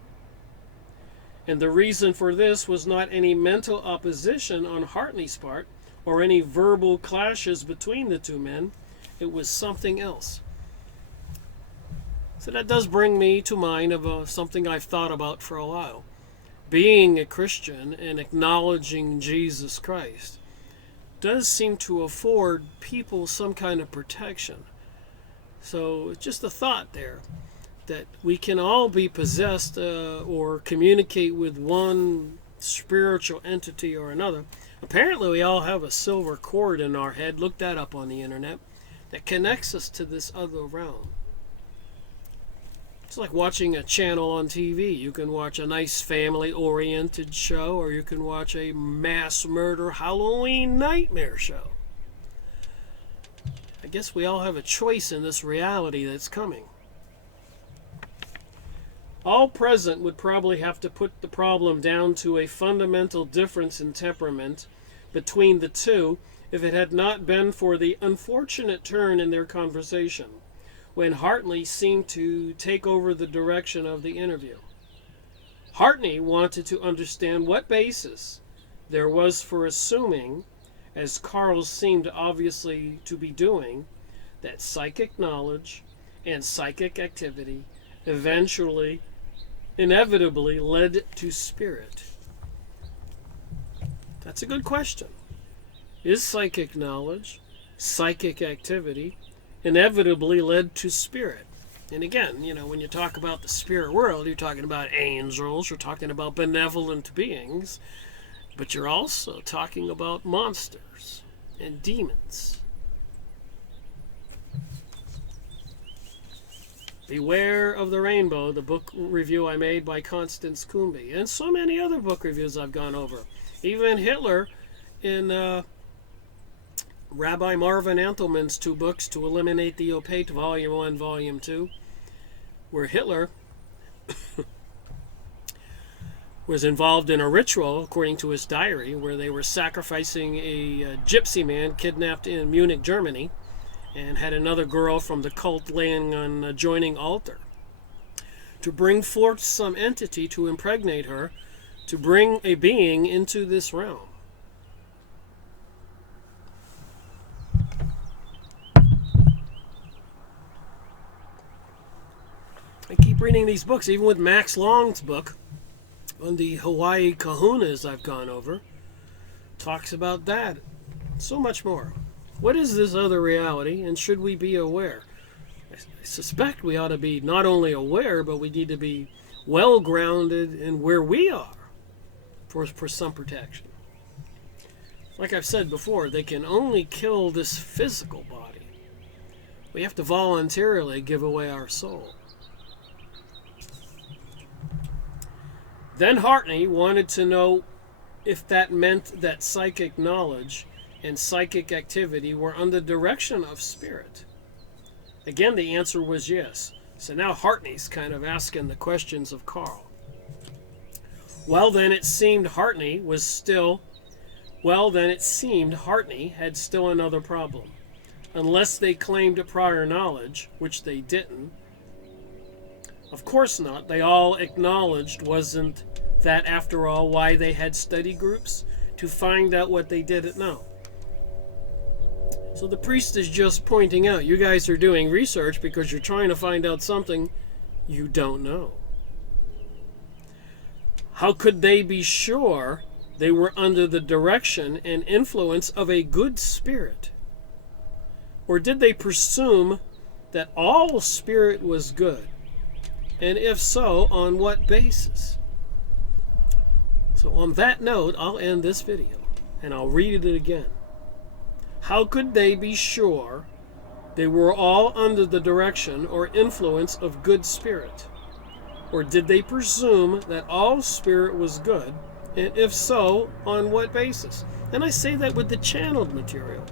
And the reason for this was not any mental opposition on Hartley's part or any verbal clashes between the two men. It was something else. So that does bring me to mind of something I've thought about for a while. Being a Christian and acknowledging Jesus Christ does seem to afford people some kind of protection. So it's just a thought there that we can all be possessed or communicate with one spiritual entity or another. Apparently we all have a silver cord in our head, look that up on the internet, that connects us to this other realm. It's like watching a channel on TV. You can watch a nice family-oriented show, or you can watch a mass murder Halloween nightmare show. I guess we all have a choice in this reality that's coming. All present would probably have to put the problem down to a fundamental difference in temperament between the two if it had not been for the unfortunate turn in their conversation, when Hartley seemed to take over the direction of the interview. Hartley wanted to understand what basis there was for assuming, as Carl seemed obviously to be doing, that psychic knowledge and psychic activity inevitably led to spirit. That's a good question. Is psychic knowledge, psychic activity, inevitably led to spirit? And again, when you talk about the spirit world, you're talking about angels, you're talking about benevolent beings, but you're also talking about monsters and demons. Beware of the Rainbow, the book review I made by Constance Coombe, and so many other book reviews I've gone over. Even Hitler in Rabbi Marvin Antelman's two books, To Eliminate the Opaque, Volume 1, Volume 2, where Hitler was involved in a ritual, according to his diary, where they were sacrificing a gypsy man kidnapped in Munich, Germany, and had another girl from the cult laying on an adjoining altar to bring forth some entity to impregnate her, to bring a being into this realm. I keep reading these books, even with Max Long's book on the Hawaii kahunas I've gone over, talks about that. So much more. What is this other reality, and should we be aware? I suspect we ought to be not only aware, but we need to be well grounded in where we are for some protection. Like I've said before, they can only kill this physical body. We have to voluntarily give away our soul. Then Hartney wanted to know if that meant that psychic knowledge and psychic activity were under direction of spirit. Again, the answer was yes. So now Hartney's kind of asking the questions of Carl. Well, then it seemed Hartney had still another problem. Unless they claimed prior knowledge, which they didn't. Of course not. They all acknowledged wasn't that, after all, why they had study groups? To find out what they didn't know. So the priest is just pointing out, you guys are doing research because you're trying to find out something you don't know. How could they be sure they were under the direction and influence of a good spirit? Or did they presume that all spirit was good? And if so, on what basis? So on that note, I'll end this video, and I'll read it again. How could they be sure they were all under the direction or influence of good spirit? Or did they presume that all spirit was good? And if so, on what basis? And I say that with the channeled material.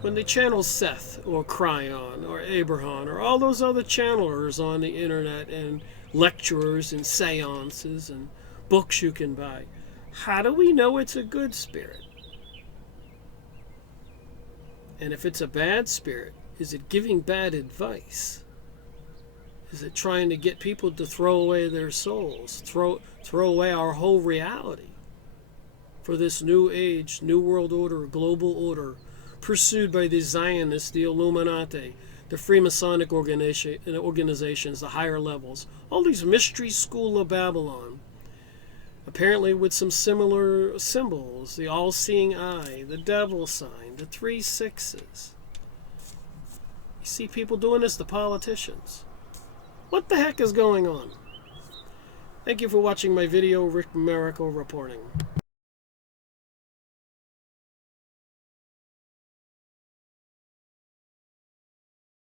When they channel Seth or Cryon or Abraham or all those other channelers on the internet and lecturers and seances and books you can buy, how do we know it's a good spirit? And if it's a bad spirit, is it giving bad advice? Is it trying to get people to throw away their souls, throw away our whole reality for this new age, new world order, global order, pursued by the Zionists, the Illuminati, the Freemasonic organizations, the higher levels, all these mystery school of Babylon, apparently with some similar symbols, the all-seeing eye, the devil sign, the 3 sixes. You see people doing this to politicians. What the heck is going on? Thank you for watching my video, Rick Miracle reporting.